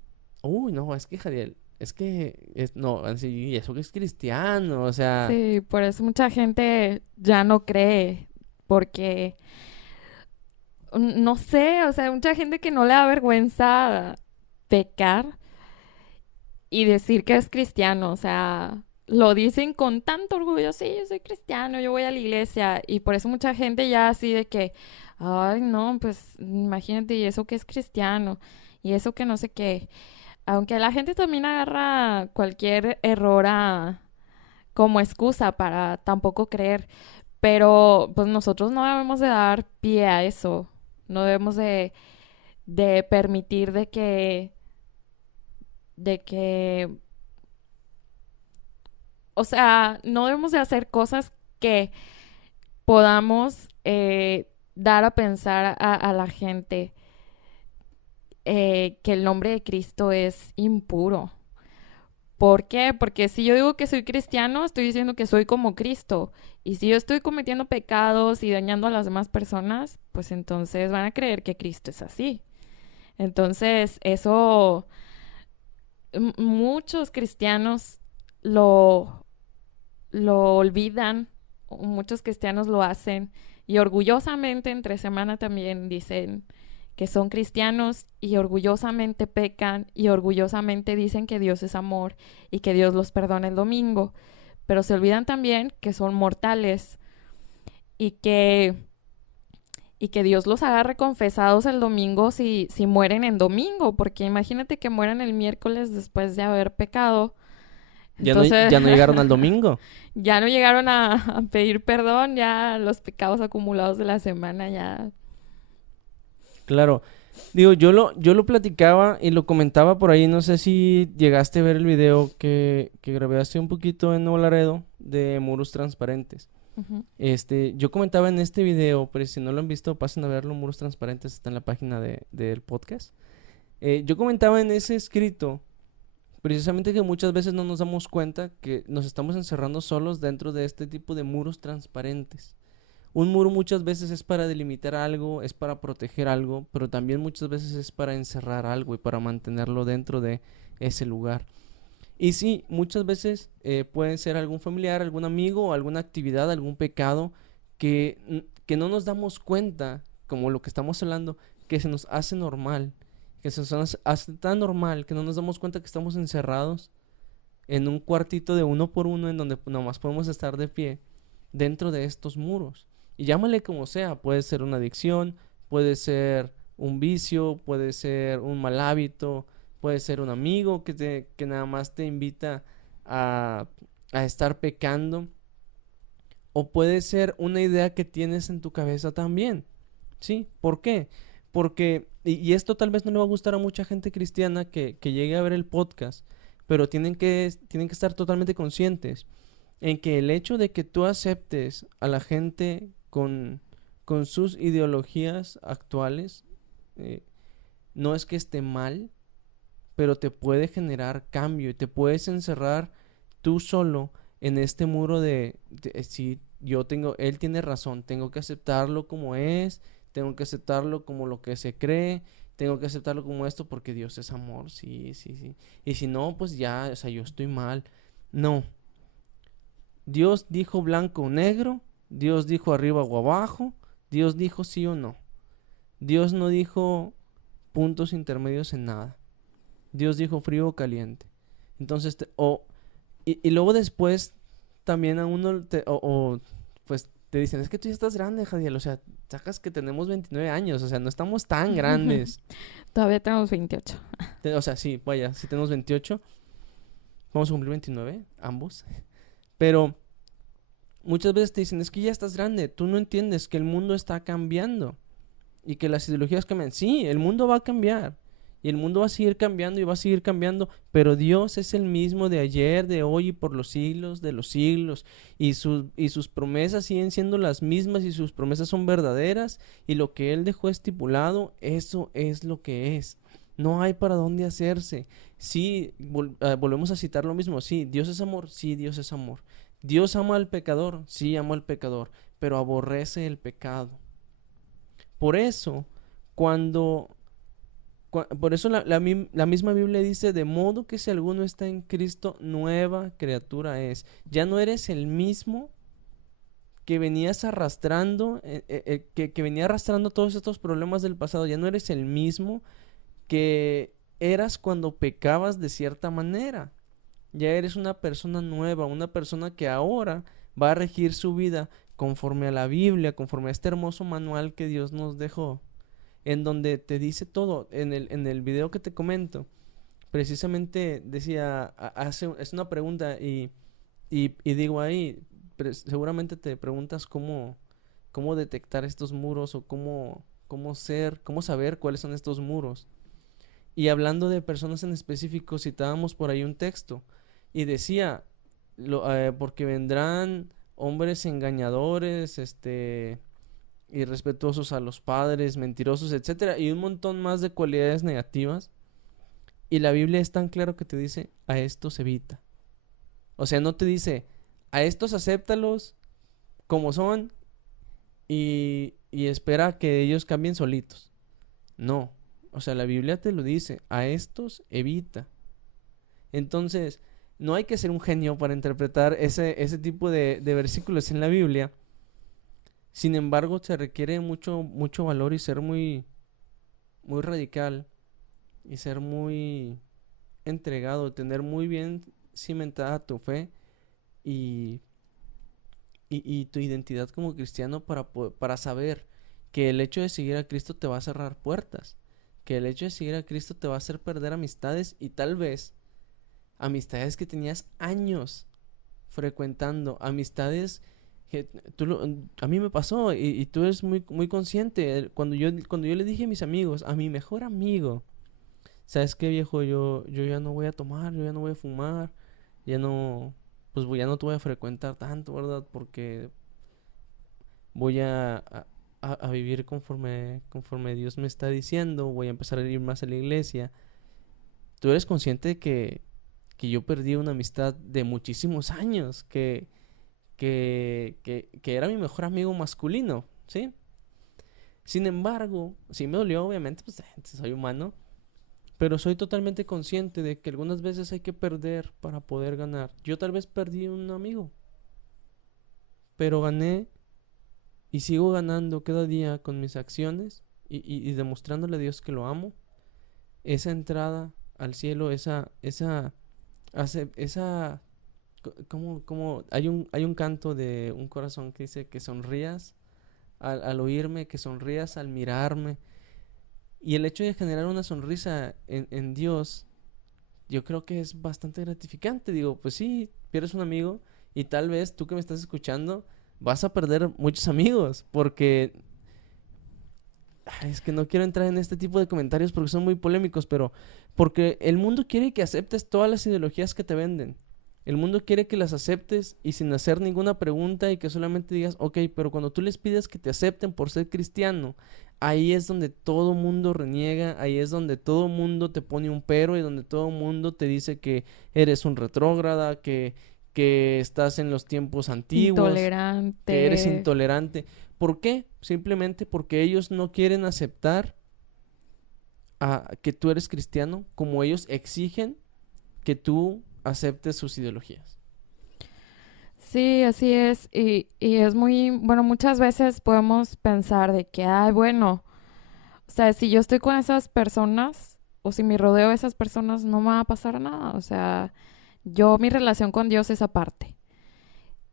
uy, no, es que Jadiel, es que no, van a decir, y eso que es cristiano, o sea, Sí, por eso mucha gente ya no cree, porque no sé, o sea, mucha gente que no le da vergüenza pecar y decir que es cristiano, o sea, lo dicen con tanto orgullo, sí, yo soy cristiano, yo voy a la iglesia, y por eso mucha gente ya así de que, ay, no, pues imagínate, y eso que es cristiano, y eso que no sé qué, aunque la gente también agarra cualquier error como excusa para tampoco creer, pero pues nosotros no debemos de dar pie a eso, no debemos de permitir de que o sea, no debemos de hacer cosas que podamos dar a pensar a la gente que el nombre de Cristo es impuro. ¿Por qué? Porque si yo digo que soy cristiano, estoy diciendo que soy como Cristo. Y si yo estoy cometiendo pecados y dañando a las demás personas, pues entonces van a creer que Cristo es así. Entonces, eso muchos cristianos lo, lo olvidan, muchos cristianos lo hacen y orgullosamente entre semana también dicen que son cristianos y orgullosamente pecan y orgullosamente dicen que Dios es amor y que Dios los perdona el domingo, pero se olvidan también que son mortales y que Dios los haga reconfesados el domingo si mueren en domingo, porque imagínate que mueran el miércoles después de haber pecado. Entonces, Ya no llegaron al domingo. ya no llegaron a pedir perdón, ya los pecados acumulados de la semana ya. Claro. Digo, yo lo platicaba y lo comentaba por ahí. No sé si llegaste a ver el video que grabé hace un poquito en Nuevo Laredo de muros transparentes. Ujú. Yo comentaba en este video, pero si no lo han visto, pasen a verlo. Muros transparentes está en la página del podcast. Yo comentaba en ese escrito precisamente que muchas veces no nos damos cuenta que nos estamos encerrando solos dentro de este tipo de muros transparentes. Un muro muchas veces es para delimitar algo, es para proteger algo, pero también muchas veces es para encerrar algo y para mantenerlo dentro de ese lugar. Y sí, muchas veces puede ser algún familiar, algún amigo, alguna actividad, algún pecado que no nos damos cuenta, como lo que estamos hablando, que se nos hace normal, que se nos hace tan normal que no nos damos cuenta que estamos encerrados en un cuartito de uno por uno en donde nomás podemos estar de pie dentro de estos muros. Y llámale como sea, puede ser una adicción, puede ser un vicio, puede ser un mal hábito, puede ser un amigo que nada más te invita a, a estar pecando, o puede ser una idea que tienes en tu cabeza también. ¿Sí? ¿Por qué? Porque, y esto tal vez no le va a gustar a mucha gente cristiana que llegue a ver el podcast, pero tienen que estar totalmente conscientes en que el hecho de que tú aceptes a la gente con sus ideologías actuales, eh, no es que esté mal, pero te puede generar cambio y te puedes encerrar tú solo en este muro si yo tengo, él tiene razón, tengo que aceptarlo como es, tengo que aceptarlo como lo que se cree, tengo que aceptarlo como esto porque Dios es amor, sí, sí, sí. Y si no, pues ya, o sea, yo estoy mal. No, Dios dijo blanco o negro, Dios dijo arriba o abajo, Dios dijo sí o no. Dios no dijo puntos intermedios en nada. Dios dijo frío o caliente. Entonces, y luego después también a uno, pues te dicen, es que tú ya estás grande, Jadiel, o sea, sacas que tenemos 29 años, o sea, no estamos tan grandes. Todavía tenemos 28. O sea, sí, vaya, si tenemos 28, vamos a cumplir 29, ambos. Pero muchas veces te dicen, es que ya estás grande, tú no entiendes que el mundo está cambiando y que las ideologías cambian. Sí, el mundo va a cambiar y el mundo va a seguir cambiando y va a seguir cambiando, pero Dios es el mismo de ayer, de hoy y por los siglos de los siglos, y sus promesas siguen siendo las mismas y sus promesas son verdaderas, y lo que Él dejó estipulado, eso es lo que es. No hay para dónde hacerse. Sí, volvemos a citar lo mismo. Sí, Dios es amor. Sí, Dios es amor. Dios ama al pecador. Sí, ama al pecador, pero aborrece el pecado. Por eso, cuando por eso la misma Biblia dice, de modo que si alguno está en Cristo, nueva criatura es. Ya no eres el mismo que venías arrastrando, que venía arrastrando todos estos problemas del pasado. Ya no eres el mismo que eras cuando pecabas de cierta manera. Ya eres una persona nueva, una persona que ahora va a regir su vida conforme a la Biblia, conforme a este hermoso manual que Dios nos dejó, en donde te dice todo. En el video que te comento, precisamente decía, es una pregunta y digo ahí, seguramente te preguntas cómo detectar estos muros o cómo saber cuáles son estos muros. Y hablando de personas en específico, citábamos por ahí un texto y decía, porque vendrán hombres engañadores, irrespetuosos a los padres, mentirosos, etcétera, y un montón más de cualidades negativas. Y la Biblia es tan claro que te dice, a estos evita. O sea, no te dice, a estos acéptalos como son y espera que ellos cambien solitos. No, o sea, la Biblia te lo dice, a estos evita. Entonces, no hay que ser un genio para interpretar ese tipo de versículos en la Biblia. Sin embargo, se requiere mucho valor y ser muy, muy radical y ser muy entregado, tener muy bien cimentada tu fe y, y tu identidad como cristiano para saber que el hecho de seguir a Cristo te va a cerrar puertas, que el hecho de seguir a Cristo te va a hacer perder amistades y tal vez amistades que tenías años frecuentando, amistades que a mí me pasó y tú eres muy, muy consciente. Cuando yo le dije a mis amigos, a mi mejor amigo, ¿sabes qué, viejo? Yo ya no voy a tomar, yo ya no voy a fumar, ya no, pues ya no te voy a frecuentar tanto, ¿verdad? Porque voy a vivir conforme Dios me está diciendo, voy a empezar a ir más a la iglesia. Tú eres consciente de que yo perdí una amistad de muchísimos años, que era mi mejor amigo masculino, ¿sí? Sin embargo, sí me dolió, obviamente, pues soy humano, pero soy totalmente consciente de que algunas veces hay que perder para poder ganar. Yo tal vez perdí un amigo, pero gané y sigo ganando cada día con mis acciones y demostrándole a Dios que lo amo. Esa entrada al cielo, esa como hay un canto de un corazón que dice que sonrías al oírme, que sonrías al mirarme. Y el hecho de generar una sonrisa en Dios, yo creo que es bastante gratificante. Digo, pues sí, pierdes un amigo y tal vez tú que me estás escuchando vas a perder muchos amigos porque es que no quiero entrar en este tipo de comentarios porque son muy polémicos, pero porque el mundo quiere que aceptes todas las ideologías que te venden. El mundo quiere que las aceptes y sin hacer ninguna pregunta y que solamente digas, ok, pero cuando tú les pides que te acepten por ser cristiano, ahí es donde todo mundo reniega, ahí es donde todo mundo te pone un pero y donde todo mundo te dice que eres un retrógrada, que estás en los tiempos antiguos, que eres Intolerante. intolerante. ¿Por qué? Simplemente porque ellos no quieren aceptar que tú eres cristiano como ellos exigen que tú aceptes sus ideologías. Sí, así es. Y es muy, bueno, muchas veces podemos pensar de que, ay, bueno, o sea, si yo estoy con esas personas o si me rodeo de esas personas, no me va a pasar nada. O sea, mi relación con Dios es aparte.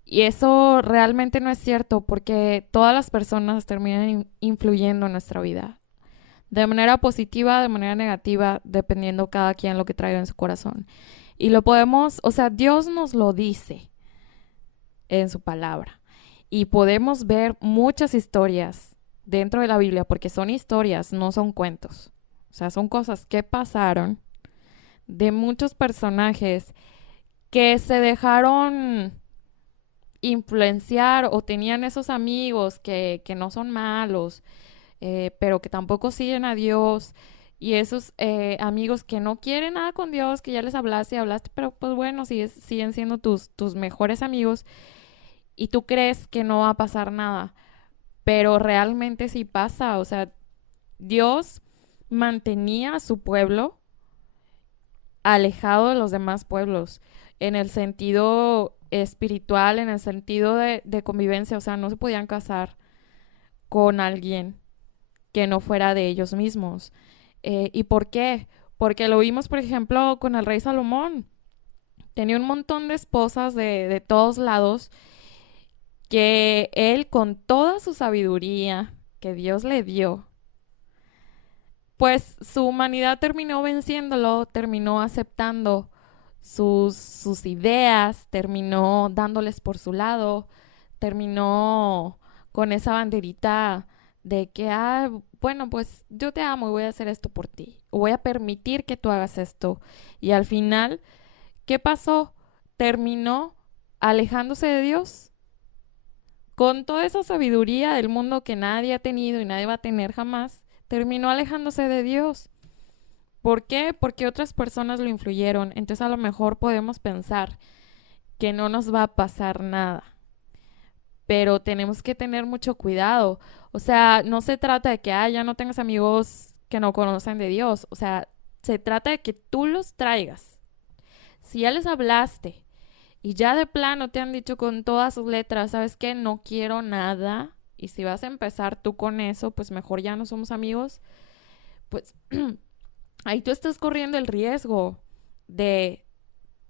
Y eso realmente no es cierto porque todas las personas terminan influyendo en nuestra vida. De manera positiva, de manera negativa, dependiendo cada quien lo que traiga en su corazón. Y lo podemos, o sea, Dios nos lo dice en su palabra. Y podemos ver muchas historias dentro de la Biblia, porque son historias, no son cuentos. O sea, son cosas que pasaron de muchos personajes que se dejaron influenciar o tenían esos amigos que no son malos, pero que tampoco siguen a Dios. Y esos amigos que no quieren nada con Dios, que ya les hablaste y hablaste, pero pues bueno, siguen siendo tus mejores amigos y tú crees que no va a pasar nada, pero realmente sí pasa. O sea, Dios mantenía a su pueblo alejado de los demás pueblos. en el sentido espiritual, en el sentido de convivencia, o sea, no se podían casar con alguien que no fuera de ellos mismos. ¿Y por qué? Porque lo vimos, por ejemplo, con el rey Salomón. Tenía un montón de esposas de todos lados que él, con toda su sabiduría que Dios le dio, pues su humanidad terminó venciéndolo, terminó aceptando sus ideas, terminó dándoles por su lado, terminó con esa banderita de que, bueno, pues yo te amo y voy a hacer esto por ti, o voy a permitir que tú hagas esto. Y al final, ¿qué pasó? Terminó alejándose de Dios con toda esa sabiduría del mundo que nadie ha tenido y nadie va a tener jamás. Terminó alejándose de Dios. ¿Por qué? Porque otras personas lo influyeron. Entonces a lo mejor podemos pensar que no nos va a pasar nada, pero tenemos que tener mucho cuidado. O sea, no se trata de que ya no tengas amigos que no conocen de Dios. O sea, se trata de que tú los traigas. Si ya les hablaste y ya de plano te han dicho con todas sus letras, ¿sabes qué? No quiero nada. Y si vas a empezar tú con eso, pues mejor ya no somos amigos. Pues ahí tú estás corriendo el riesgo de,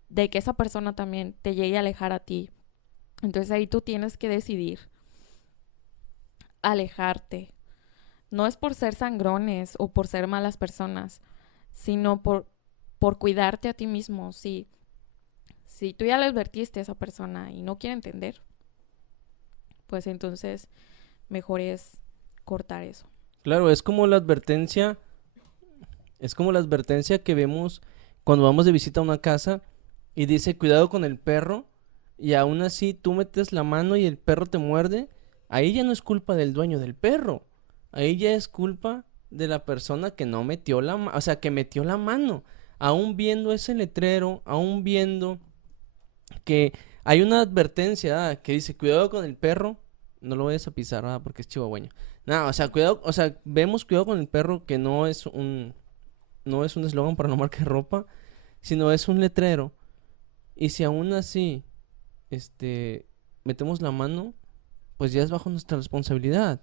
de que esa persona también te llegue a alejar a ti. Entonces ahí tú tienes que decidir alejarte. No es por ser sangrones o por ser malas personas, sino por cuidarte a ti mismo. Si tú ya le advertiste a esa persona y no quiere entender, pues entonces mejor es cortar eso. Claro, es como la advertencia que vemos cuando vamos de visita a una casa y dice cuidado con el perro y aún así tú metes la mano y el perro te muerde, ahí ya no es culpa del dueño del perro, ahí ya es culpa de la persona que no metió la mano, o sea, que metió la mano, aún viendo ese letrero, aún viendo que hay una advertencia que dice cuidado con el perro, no lo vayas a pisar, porque es chihuahueño. No, o sea, cuidado, o sea, vemos cuidado con el perro que no es un eslogan para no marcar ropa, sino es un letrero. Y si aún así, este, metemos la mano, pues ya es bajo nuestra responsabilidad.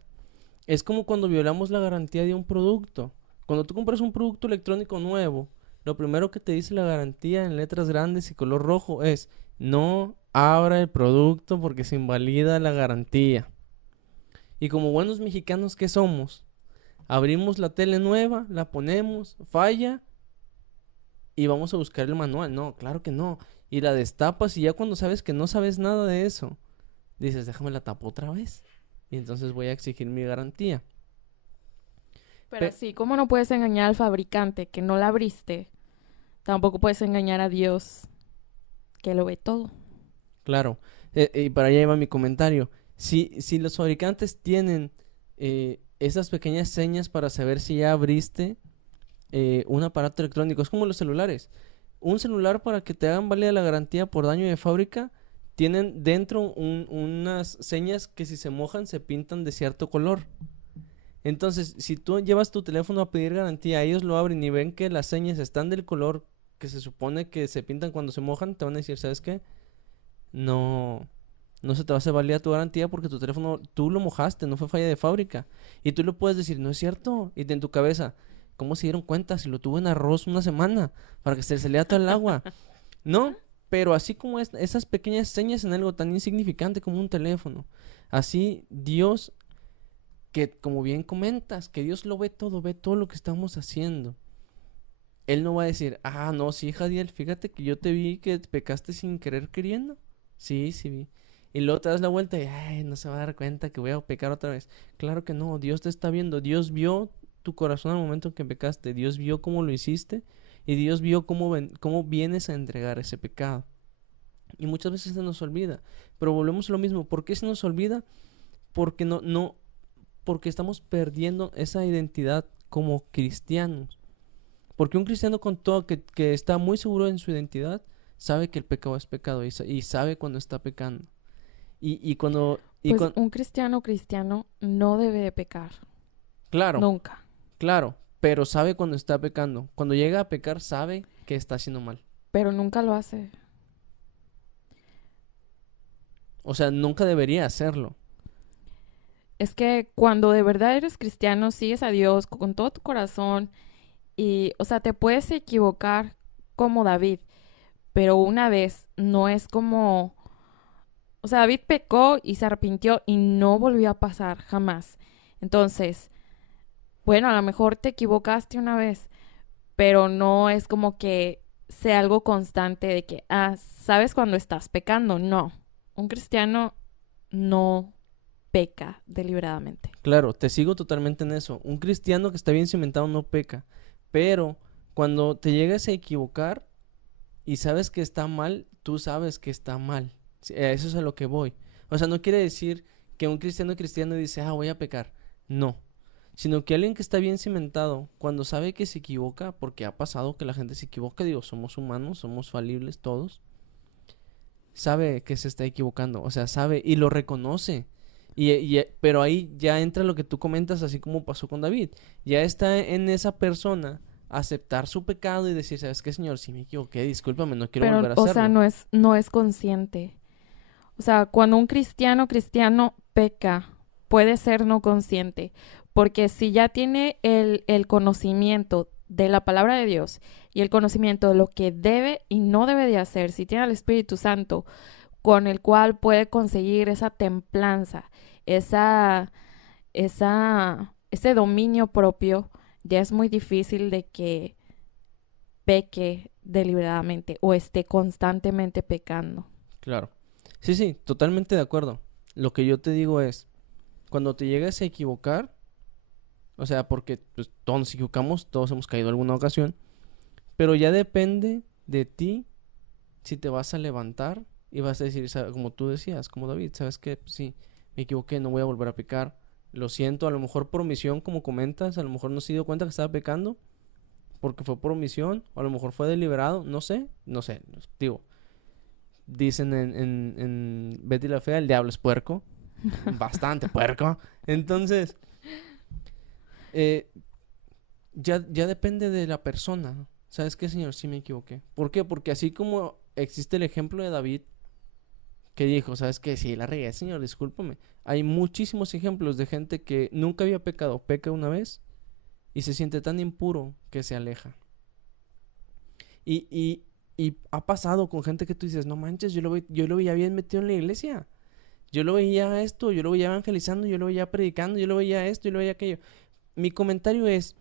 Es como cuando violamos la garantía de un producto. Cuando tú compras un producto electrónico nuevo, lo primero que te dice la garantía en letras grandes y color rojo es no abra el producto porque se invalida la garantía. Y como buenos mexicanos que somos, abrimos la tele nueva, la ponemos, falla y vamos a buscar el manual. No, claro que no. Y la destapas y ya cuando sabes que no sabes nada de eso, dices, déjame la tapo otra vez. Y entonces voy a exigir mi garantía. Pero Pe- así como no puedes engañar al fabricante que no la abriste, tampoco puedes engañar a Dios que lo ve todo. claro. Y para allá iba mi comentario. Si los fabricantes tienen esas pequeñas señas para saber si ya abriste un aparato electrónico, es como los celulares. Un celular para que te hagan válida la garantía por daño de fábrica, tienen dentro unas señas que si se mojan se pintan de cierto color. Entonces, si tú llevas tu teléfono a pedir garantía, ellos lo abren y ven que las señas están del color que se supone que se pintan cuando se mojan, te van a decir, ¿sabes qué? No, no se te va a hacer válida tu garantía porque tu teléfono tú lo mojaste, no fue falla de fábrica. Y tú lo puedes decir, no es cierto. Y en tu cabeza, ¿cómo se dieron cuenta si lo tuvo en arroz una semana para que se lea todo el agua? No, pero así como esas pequeñas señas en algo tan insignificante como un teléfono, así Dios, que como bien comentas, que Dios lo ve todo lo que estamos haciendo. Él no va a decir, no, sí, Jadiel, fíjate que yo te vi que pecaste sin querer queriendo. Sí, sí vi. Y luego te das la vuelta y, no se va a dar cuenta que voy a pecar otra vez. Claro que no, Dios te está viendo. Dios vio tu corazón al momento en que pecaste. Dios vio cómo lo hiciste y Dios vio cómo vienes a entregar ese pecado. Y muchas veces se nos olvida. Pero volvemos a lo mismo. ¿Por qué se nos olvida? Porque porque estamos perdiendo esa identidad como cristianos. Porque un cristiano con todo que está muy seguro en su identidad, sabe que el pecado es pecado y sabe cuando está pecando. Y cuando... Pues un cristiano no debe de pecar. Claro, Nunca. claro, pero sabe cuando está pecando. Cuando llega a pecar, sabe que está haciendo mal. Pero nunca lo hace. O sea, nunca debería hacerlo. Es que cuando de verdad eres cristiano, sigues a Dios con todo tu corazón y, o sea, te puedes equivocar como David, pero una vez no es como, o sea, David pecó y se arrepintió y no volvió a pasar jamás. Entonces, bueno, a lo mejor te equivocaste una vez, pero no es como que sea algo constante de que, sabes cuando estás pecando. No, un cristiano no peca deliberadamente. Claro, te sigo totalmente en eso. Un cristiano que está bien cimentado no peca. Pero cuando te llegas a equivocar y sabes que está mal, tú sabes que está mal. Sí, a eso es a lo que voy. O sea, no quiere decir que un cristiano dice, voy a pecar. No. Sino que alguien que está bien cimentado, cuando sabe que se equivoca, porque ha pasado que la gente se equivoca, digo, somos humanos, somos falibles todos, sabe que se está equivocando, o sea, sabe y lo reconoce. Pero ahí ya entra lo que tú comentas, así como pasó con David. Ya está en esa persona aceptar su pecado y decir, ¿sabes qué, señor? Si me equivoqué, discúlpame, no quiero Pero, volver a o sea, hacerlo. no es consciente. O sea, cuando un cristiano peca, puede ser no consciente, porque si ya tiene el conocimiento de la palabra de Dios y el conocimiento de lo que debe y no debe de hacer, si tiene al Espíritu Santo con el cual puede conseguir esa templanza, esa, ese dominio propio, ya es muy difícil de que peque deliberadamente o esté constantemente pecando. Claro. Sí, sí, totalmente de acuerdo. Lo que yo te digo es, cuando te llegas a equivocar, o sea, porque pues, todos nos equivocamos, todos hemos caído alguna ocasión, pero ya depende de ti si te vas a levantar y vas a decir, como tú decías, como David, ¿sabes qué? Pues sí, me equivoqué, no voy a volver a pecar. Lo siento, a lo mejor por omisión, como comentas, a lo mejor no se dio cuenta que estaba pecando porque fue por omisión, o a lo mejor fue deliberado, no sé, digo, dicen en Betty la Fea, el diablo es puerco, bastante puerco, entonces, eh, ya depende de la persona. ¿Sabes qué, señor? Sí me equivoqué. ¿Por qué? Porque así como existe el ejemplo de David, que dijo, ¿sabes qué? Sí, la regué, señor, discúlpame. Hay muchísimos ejemplos de gente que nunca había pecado, peca una vez y se siente tan impuro que se aleja. Y, y, y ha pasado con gente que tú dices, no manches, yo lo veía bien metido en la iglesia. Yo lo veía esto, yo lo veía evangelizando, yo lo veía predicando, yo lo veía esto, yo lo veía aquello. Mi comentario es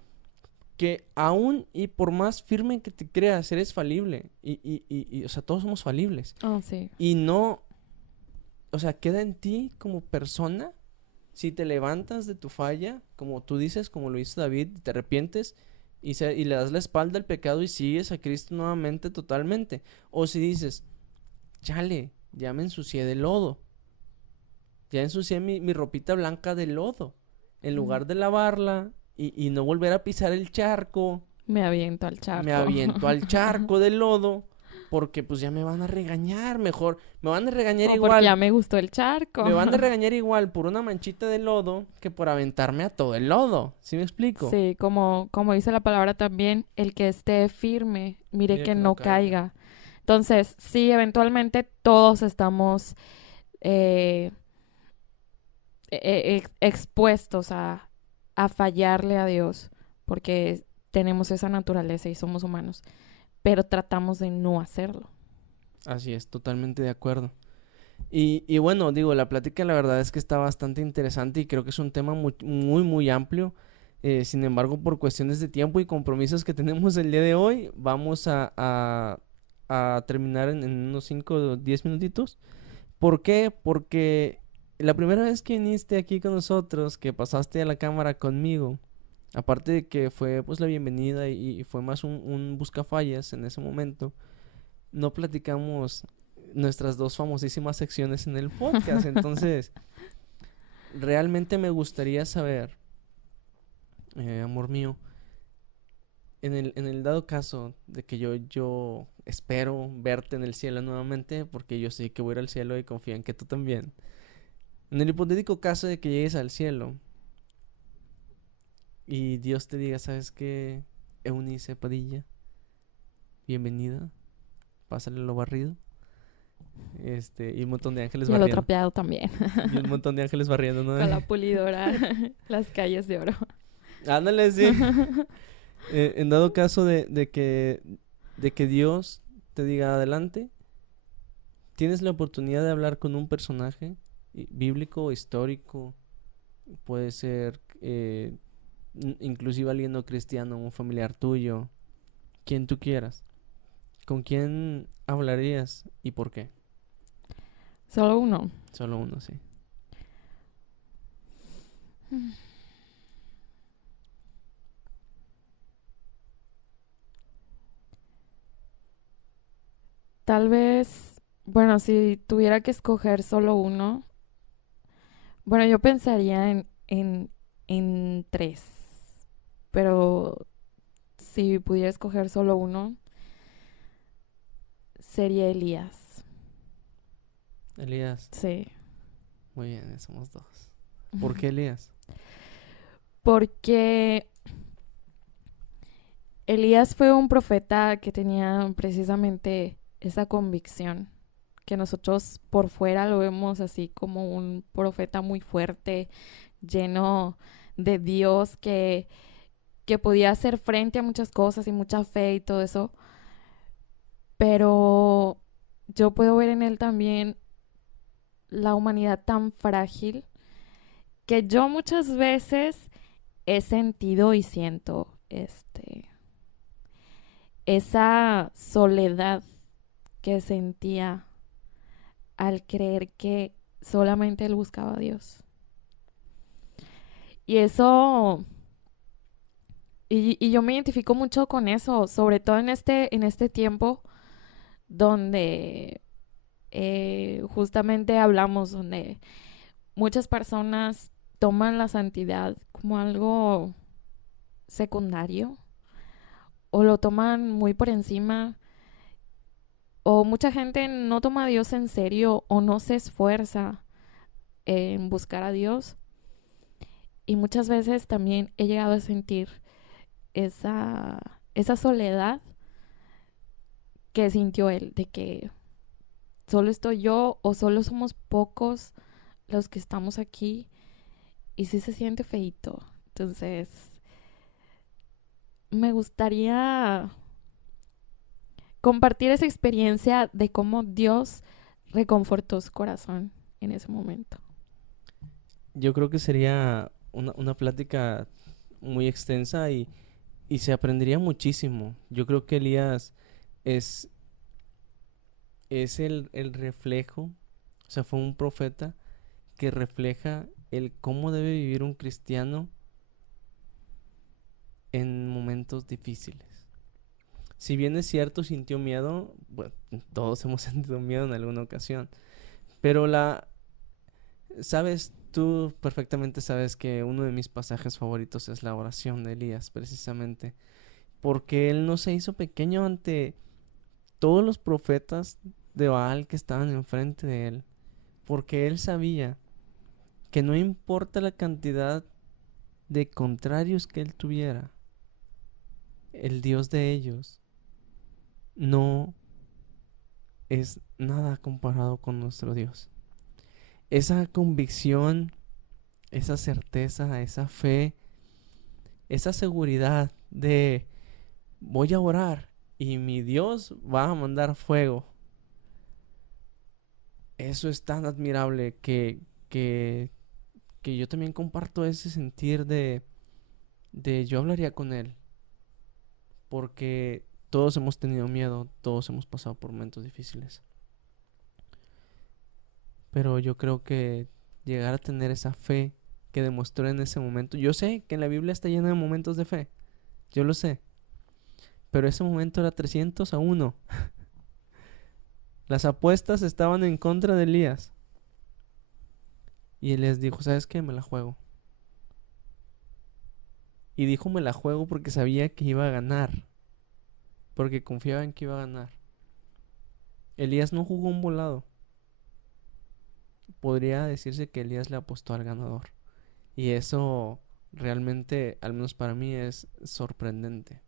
que aún y por más firme que te creas, eres falible. O sea, todos somos falibles. Oh, sí. Y no, o sea, queda en ti como persona si te levantas de tu falla, como tú dices, como lo hizo David, te arrepientes y le das la espalda al pecado y sigues a Cristo nuevamente totalmente. O si dices, chale, ya me ensucié de lodo, ya ensucié mi ropita blanca de lodo, en Mm. lugar de lavarla y no volver a pisar el charco, Me aviento al me charco. aviento al charco de lodo. Porque pues ya me van a regañar, mejor, me van a regañar O porque ya igual. me gustó el charco. Me van a regañar igual por una manchita de lodo que por aventarme a todo el lodo. ¿Sí me explico? Sí, como dice la palabra también, el que esté firme, mire Mire que que no no caiga. caiga. Entonces, sí, eventualmente todos estamos eh, expuestos a fallarle a Dios, porque tenemos esa naturaleza y somos humanos, pero tratamos de no hacerlo. Así es, totalmente de acuerdo. Y bueno, digo, la plática la verdad es que está bastante interesante y creo que es un tema muy, muy, muy amplio. Sin embargo, por cuestiones de tiempo y compromisos que tenemos el día de hoy, vamos a terminar en unos 5 o 10 minutitos. ¿Por qué? Porque la primera vez que viniste aquí con nosotros, que pasaste a la cámara conmigo, aparte de que fue pues la bienvenida y fue más un buscafallas en ese momento, no platicamos nuestras dos famosísimas secciones en el podcast. Entonces, realmente me gustaría saber, amor mío, en el dado caso de que yo espero verte en el cielo nuevamente, porque yo sé que voy a ir al cielo y confío en que tú también. En el hipotético caso de que llegues al cielo y Dios te diga, ¿sabes qué? Eunice Padilla, bienvenida, pásale lo barrido. Y un montón de ángeles Y el otro barriendo. trapeado también. Y un montón de ángeles barriendo, ¿no? Con la pulidora. Las calles de oro. Ándale, sí. En dado caso de que Dios te diga adelante, tienes la oportunidad de hablar con un personaje bíblico o histórico, puede ser inclusive alguien no cristiano, un familiar tuyo, quien tú quieras. ¿Con quién hablarías y por qué? Solo uno. Solo uno, sí. Tal vez, bueno, si tuviera que escoger solo uno, bueno, yo pensaría en tres, pero si pudiera escoger solo uno, sería Elías. Elías, Sí. muy bien, somos dos. ¿Por qué Elías? Porque Elías fue un profeta que tenía precisamente esa convicción, que nosotros por fuera lo vemos así como un profeta muy fuerte, lleno de Dios, que podía hacer frente a muchas cosas y mucha fe y todo eso, pero yo puedo ver en él también la humanidad tan frágil que yo muchas veces he sentido y siento esa soledad que sentía al creer que solamente él buscaba a Dios. Y eso, y yo me identifico mucho con eso, sobre todo en este tiempo donde justamente hablamos, donde muchas personas toman la santidad como algo secundario o lo toman muy por encima o mucha gente no toma a Dios en serio o no se esfuerza en buscar a Dios. Y muchas veces también he llegado a sentir esa soledad que sintió él, de que solo estoy yo o solo somos pocos los que estamos aquí y sí se siente feíto. Entonces, me gustaría compartir esa experiencia de cómo Dios reconfortó su corazón en ese momento. Yo creo que sería una plática muy extensa y se aprendería muchísimo. Yo creo que Elías es, es el reflejo, o sea, fue un profeta que refleja el cómo debe vivir un cristiano en momentos difíciles. Si bien es cierto, sintió miedo, bueno, todos hemos sentido miedo en alguna ocasión, pero sabes, tú perfectamente sabes que uno de mis pasajes favoritos es la oración de Elías, precisamente, porque él no se hizo pequeño ante todos los profetas de Baal que estaban enfrente de él, porque él sabía que no importa la cantidad de contrarios que él tuviera, el Dios de ellos no es nada comparado con nuestro Dios. Esa convicción, esa certeza, esa fe, esa seguridad de voy a orar y mi Dios va a mandar fuego. Eso es tan admirable que, que yo también comparto ese sentir de yo hablaría con Él. Porque todos hemos tenido miedo, todos hemos pasado por momentos difíciles. Pero yo creo que llegar a tener esa fe que demostró en ese momento. Yo sé que en la Biblia está llena de momentos de fe. Yo lo sé. Pero ese momento era 300-1. Las apuestas estaban en contra de Elías. Y él les dijo, ¿sabes qué? Me la juego. Y dijo, me la juego porque sabía que iba a ganar. Porque confiaba en que iba a ganar. Elías no jugó un volado. Podría decirse que Elías le apostó al ganador. Y eso realmente, al menos para mí, es sorprendente.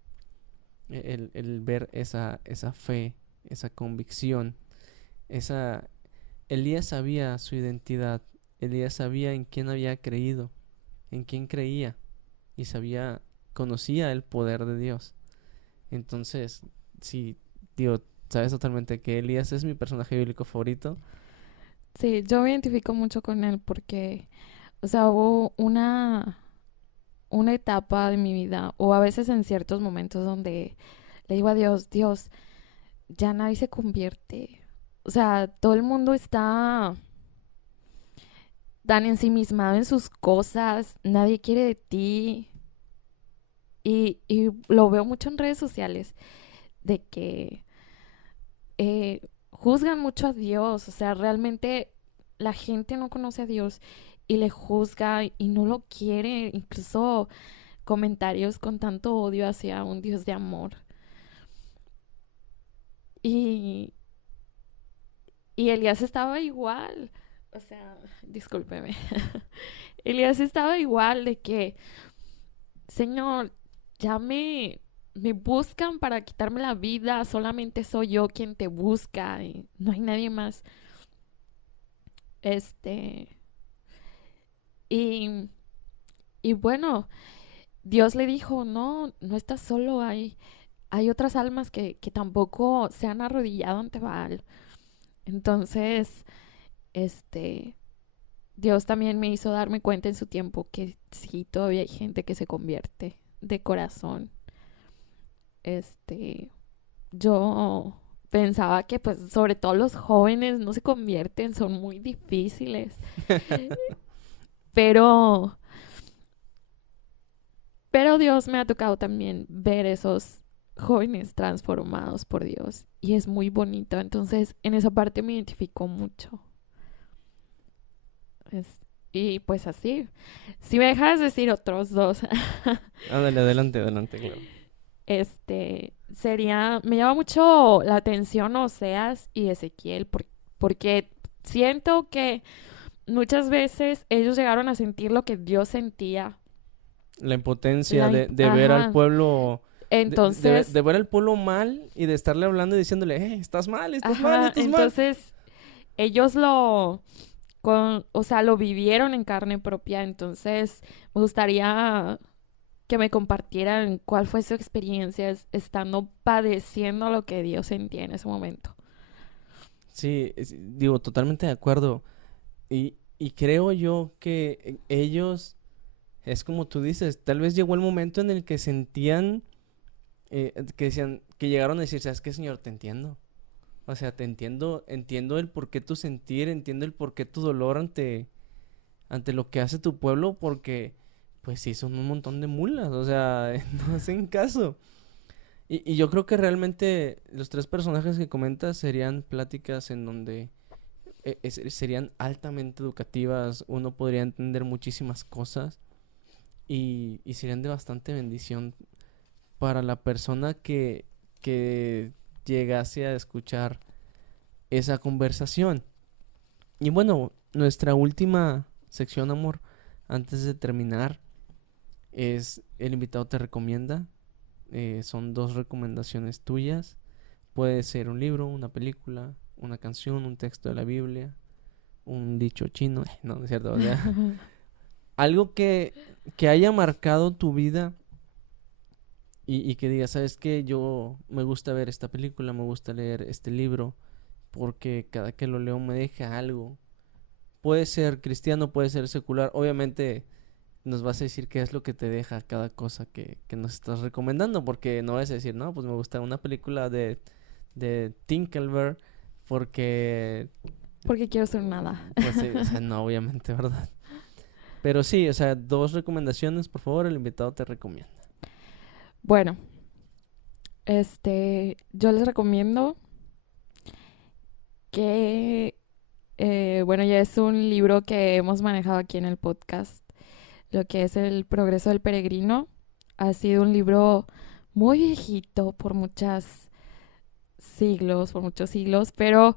El ver esa fe, esa convicción esa... Elías sabía su identidad, Elías sabía en quién había creído, en quién creía, y conocía el poder de Dios. Entonces, sí, digo, sabes totalmente que Elías es mi personaje bíblico favorito. Sí, yo me identifico mucho con él porque, o sea, hubo una etapa de mi vida, o a veces en ciertos momentos donde le digo a Dios, Dios, ya nadie se convierte. O sea, todo el mundo está tan ensimismado en sus cosas, nadie quiere de ti. Y lo veo mucho en redes sociales, de que juzgan mucho a Dios. O sea, realmente la gente no conoce a Dios y le juzga y no lo quiere. Incluso comentarios con tanto odio hacia un Dios de amor. Y, y Elías estaba igual. O sea, discúlpeme. Elías estaba igual de que, Señor, ya me buscan para quitarme la vida, solamente soy yo quien te busca y no hay nadie más. Este, y, y bueno, Dios le dijo, no, no estás solo, hay otras almas que tampoco se han arrodillado ante Baal. Entonces, este, Dios también me hizo darme cuenta en su tiempo que sí, todavía hay gente que se convierte de corazón. Este, yo pensaba que pues sobre todo los jóvenes no se convierten, son muy difíciles, pero Dios me ha tocado también ver esos jóvenes transformados por Dios y es muy bonito, entonces en esa parte me identifico mucho. Es- y pues así, si me dejaras decir otros dos, Ándale, adelante, adelante, claro. Me llama mucho la atención Oseas y Ezequiel porque siento que muchas veces ellos llegaron a sentir lo que Dios sentía. La impotencia de ver al Ajá. pueblo, Entonces, de ver al pueblo mal y de estarle hablando y diciéndole, estás mal, estás mal, ajá, estás mal. entonces ellos o sea, lo vivieron en carne propia. Entonces, me gustaría que me compartieran cuál fue su experiencia estando padeciendo lo que Dios sentía en ese momento. Sí, digo, totalmente de acuerdo. Y creo yo que ellos, es como tú dices, tal vez llegó el momento en el que sentían, que decían, que llegaron a decir, ¿sabes qué, Señor? Te entiendo. O sea, te entiendo, entiendo el por qué tu sentir, entiendo el por qué tu dolor ante lo que hace tu pueblo, porque, pues sí, son un montón de mulas, o sea, no hacen caso. Y yo creo que realmente los tres personajes que comentas serían pláticas en donde serían altamente educativas, uno podría entender muchísimas cosas y serían de bastante bendición para la persona que llegase a escuchar esa conversación. Y bueno, nuestra última sección, amor, antes de terminar, es el invitado te recomienda. Son dos recomendaciones tuyas. Puede ser un libro, una película, una canción, un texto de la Biblia, un dicho chino. No, no es cierto. O sea, algo que haya marcado tu vida y que digas, ¿sabes qué? Yo me gusta ver esta película, me gusta leer este libro, porque cada que lo leo me deja algo. Puede ser cristiano, puede ser secular. Obviamente nos vas a decir qué es lo que te deja cada cosa que nos estás recomendando, porque no vas a decir, no, pues me gusta una película de Tinkelberg, porque, Porque quiero ser nada. pues sí, o sea, no, obviamente, ¿verdad? Pero sí, o sea, dos recomendaciones, por favor, el invitado te recomienda. Bueno, yo les recomiendo que, bueno, ya es un libro que hemos manejado aquí en el podcast, lo que es El Progreso del Peregrino. Ha sido un libro muy viejito por muchos siglos, pero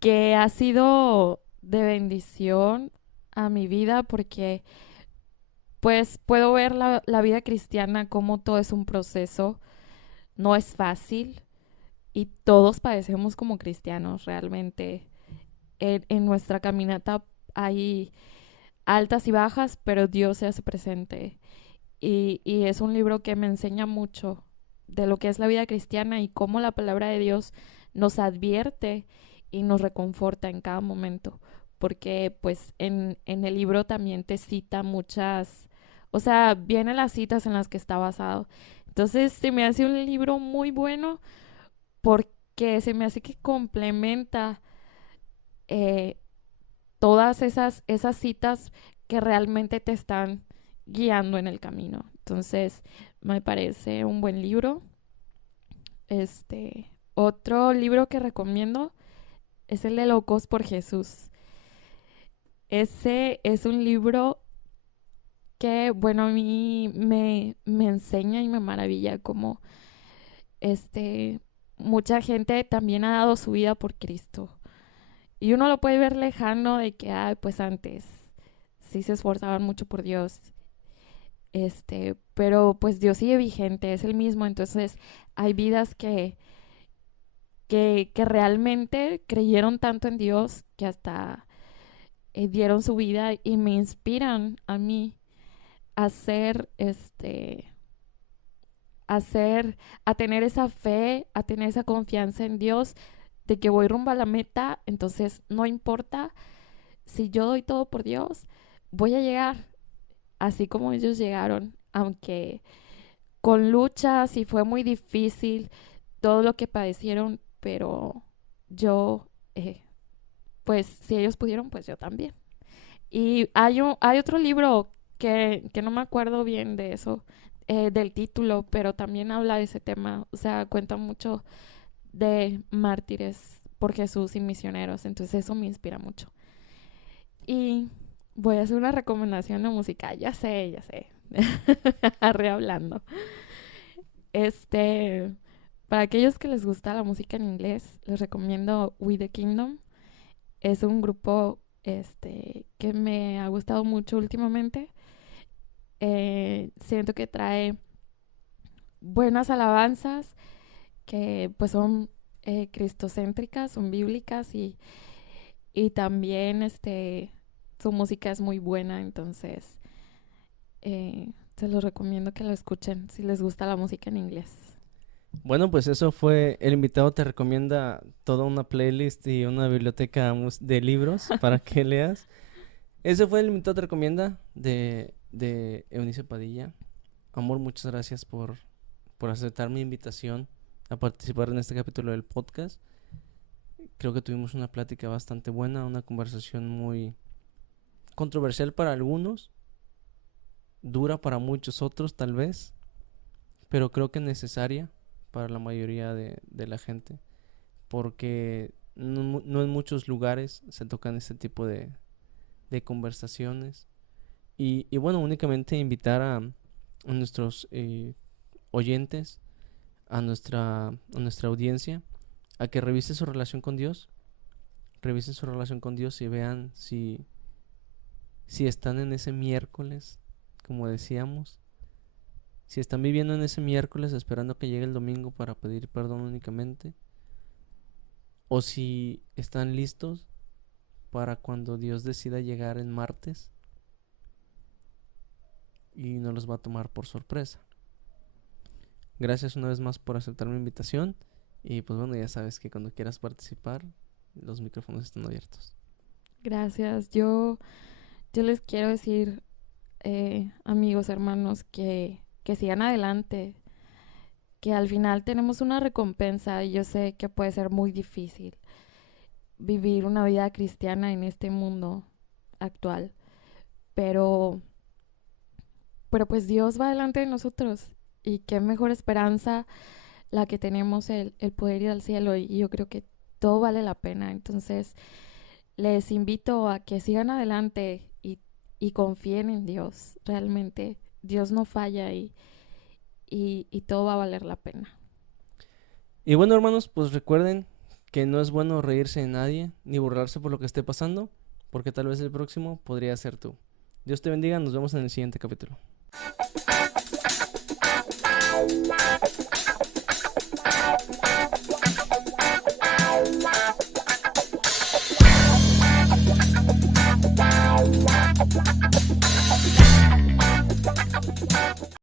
que ha sido de bendición a mi vida porque pues puedo ver la vida cristiana como todo es un proceso, no es fácil y todos padecemos como cristianos realmente. En nuestra caminata hay altas y bajas, pero Dios se hace presente. Y es un libro que me enseña mucho de lo que es la vida cristiana y cómo la palabra de Dios nos advierte y nos reconforta en cada momento. Porque pues en el libro también te cita muchas, o sea, vienen las citas en las que está basado. Entonces se me hace un libro muy bueno porque se me hace que complementa eh, todas esas citas que realmente te están guiando en el camino. Entonces, me parece un buen libro. Otro libro que recomiendo es el de Locos por Jesús. Ese es un libro que, bueno, a mí me enseña y me maravilla como mucha gente también ha dado su vida por Cristo. Y uno lo puede ver lejano de que, pues antes sí se esforzaban mucho por Dios. Pero pues Dios sigue vigente, es el mismo. Entonces hay vidas que realmente creyeron tanto en Dios que hasta dieron su vida y me inspiran a mí a ser, a tener esa fe, a tener esa confianza en Dios de que voy rumbo a la meta. Entonces no importa si yo doy todo por Dios, voy a llegar así como ellos llegaron, aunque con luchas y fue muy difícil todo lo que padecieron, pero yo, pues si ellos pudieron, pues yo también. Y hay otro libro que no me acuerdo bien de eso, del título, pero también habla de ese tema, o sea, cuenta mucho de mártires por Jesús y misioneros, entonces eso me inspira mucho. Y voy a hacer una recomendación de música, ya sé, rehablando. Este, para aquellos que les gusta la música en inglés, les recomiendo We the Kingdom. Es un grupo que me ha gustado mucho últimamente. Siento que trae buenas alabanzas que pues son cristocéntricas, son bíblicas y también su música es muy buena, entonces se los recomiendo que lo escuchen si les gusta la música en inglés. Bueno, pues eso fue, el invitado te recomienda toda una playlist y una biblioteca de libros para que leas. Ese fue el invitado te recomienda de Eunice Padilla. Amor, muchas gracias por aceptar mi invitación a participar en este capítulo del podcast. Creo que tuvimos una plática bastante buena, una conversación muy controversial para algunos, dura para muchos otros tal vez, pero creo que necesaria para la mayoría de la gente, porque no en muchos lugares se tocan este tipo de conversaciones. Y bueno, únicamente invitar a nuestros oyentes, a nuestra audiencia, a que revisen su relación con Dios, y vean si están en ese miércoles, como decíamos, si están viviendo en ese miércoles esperando que llegue el domingo para pedir perdón únicamente, o si están listos para cuando Dios decida llegar en martes y no los va a tomar por sorpresa. Gracias una vez más por aceptar mi invitación y pues bueno, ya sabes que cuando quieras participar los micrófonos están abiertos. Gracias. Yo les quiero decir, amigos, hermanos, que sigan adelante, que al final tenemos una recompensa y yo sé que puede ser muy difícil vivir una vida cristiana en este mundo actual, pero, pero pues Dios va delante de nosotros y qué mejor esperanza la que tenemos el poder ir al cielo y yo creo que todo vale la pena. Entonces les invito a que sigan adelante y confíen en Dios. Realmente Dios no falla y todo va a valer la pena. Y bueno, hermanos, pues recuerden que no es bueno reírse de nadie ni burlarse por lo que esté pasando, porque tal vez el próximo podría ser tú. Dios te bendiga, nos vemos en el siguiente capítulo.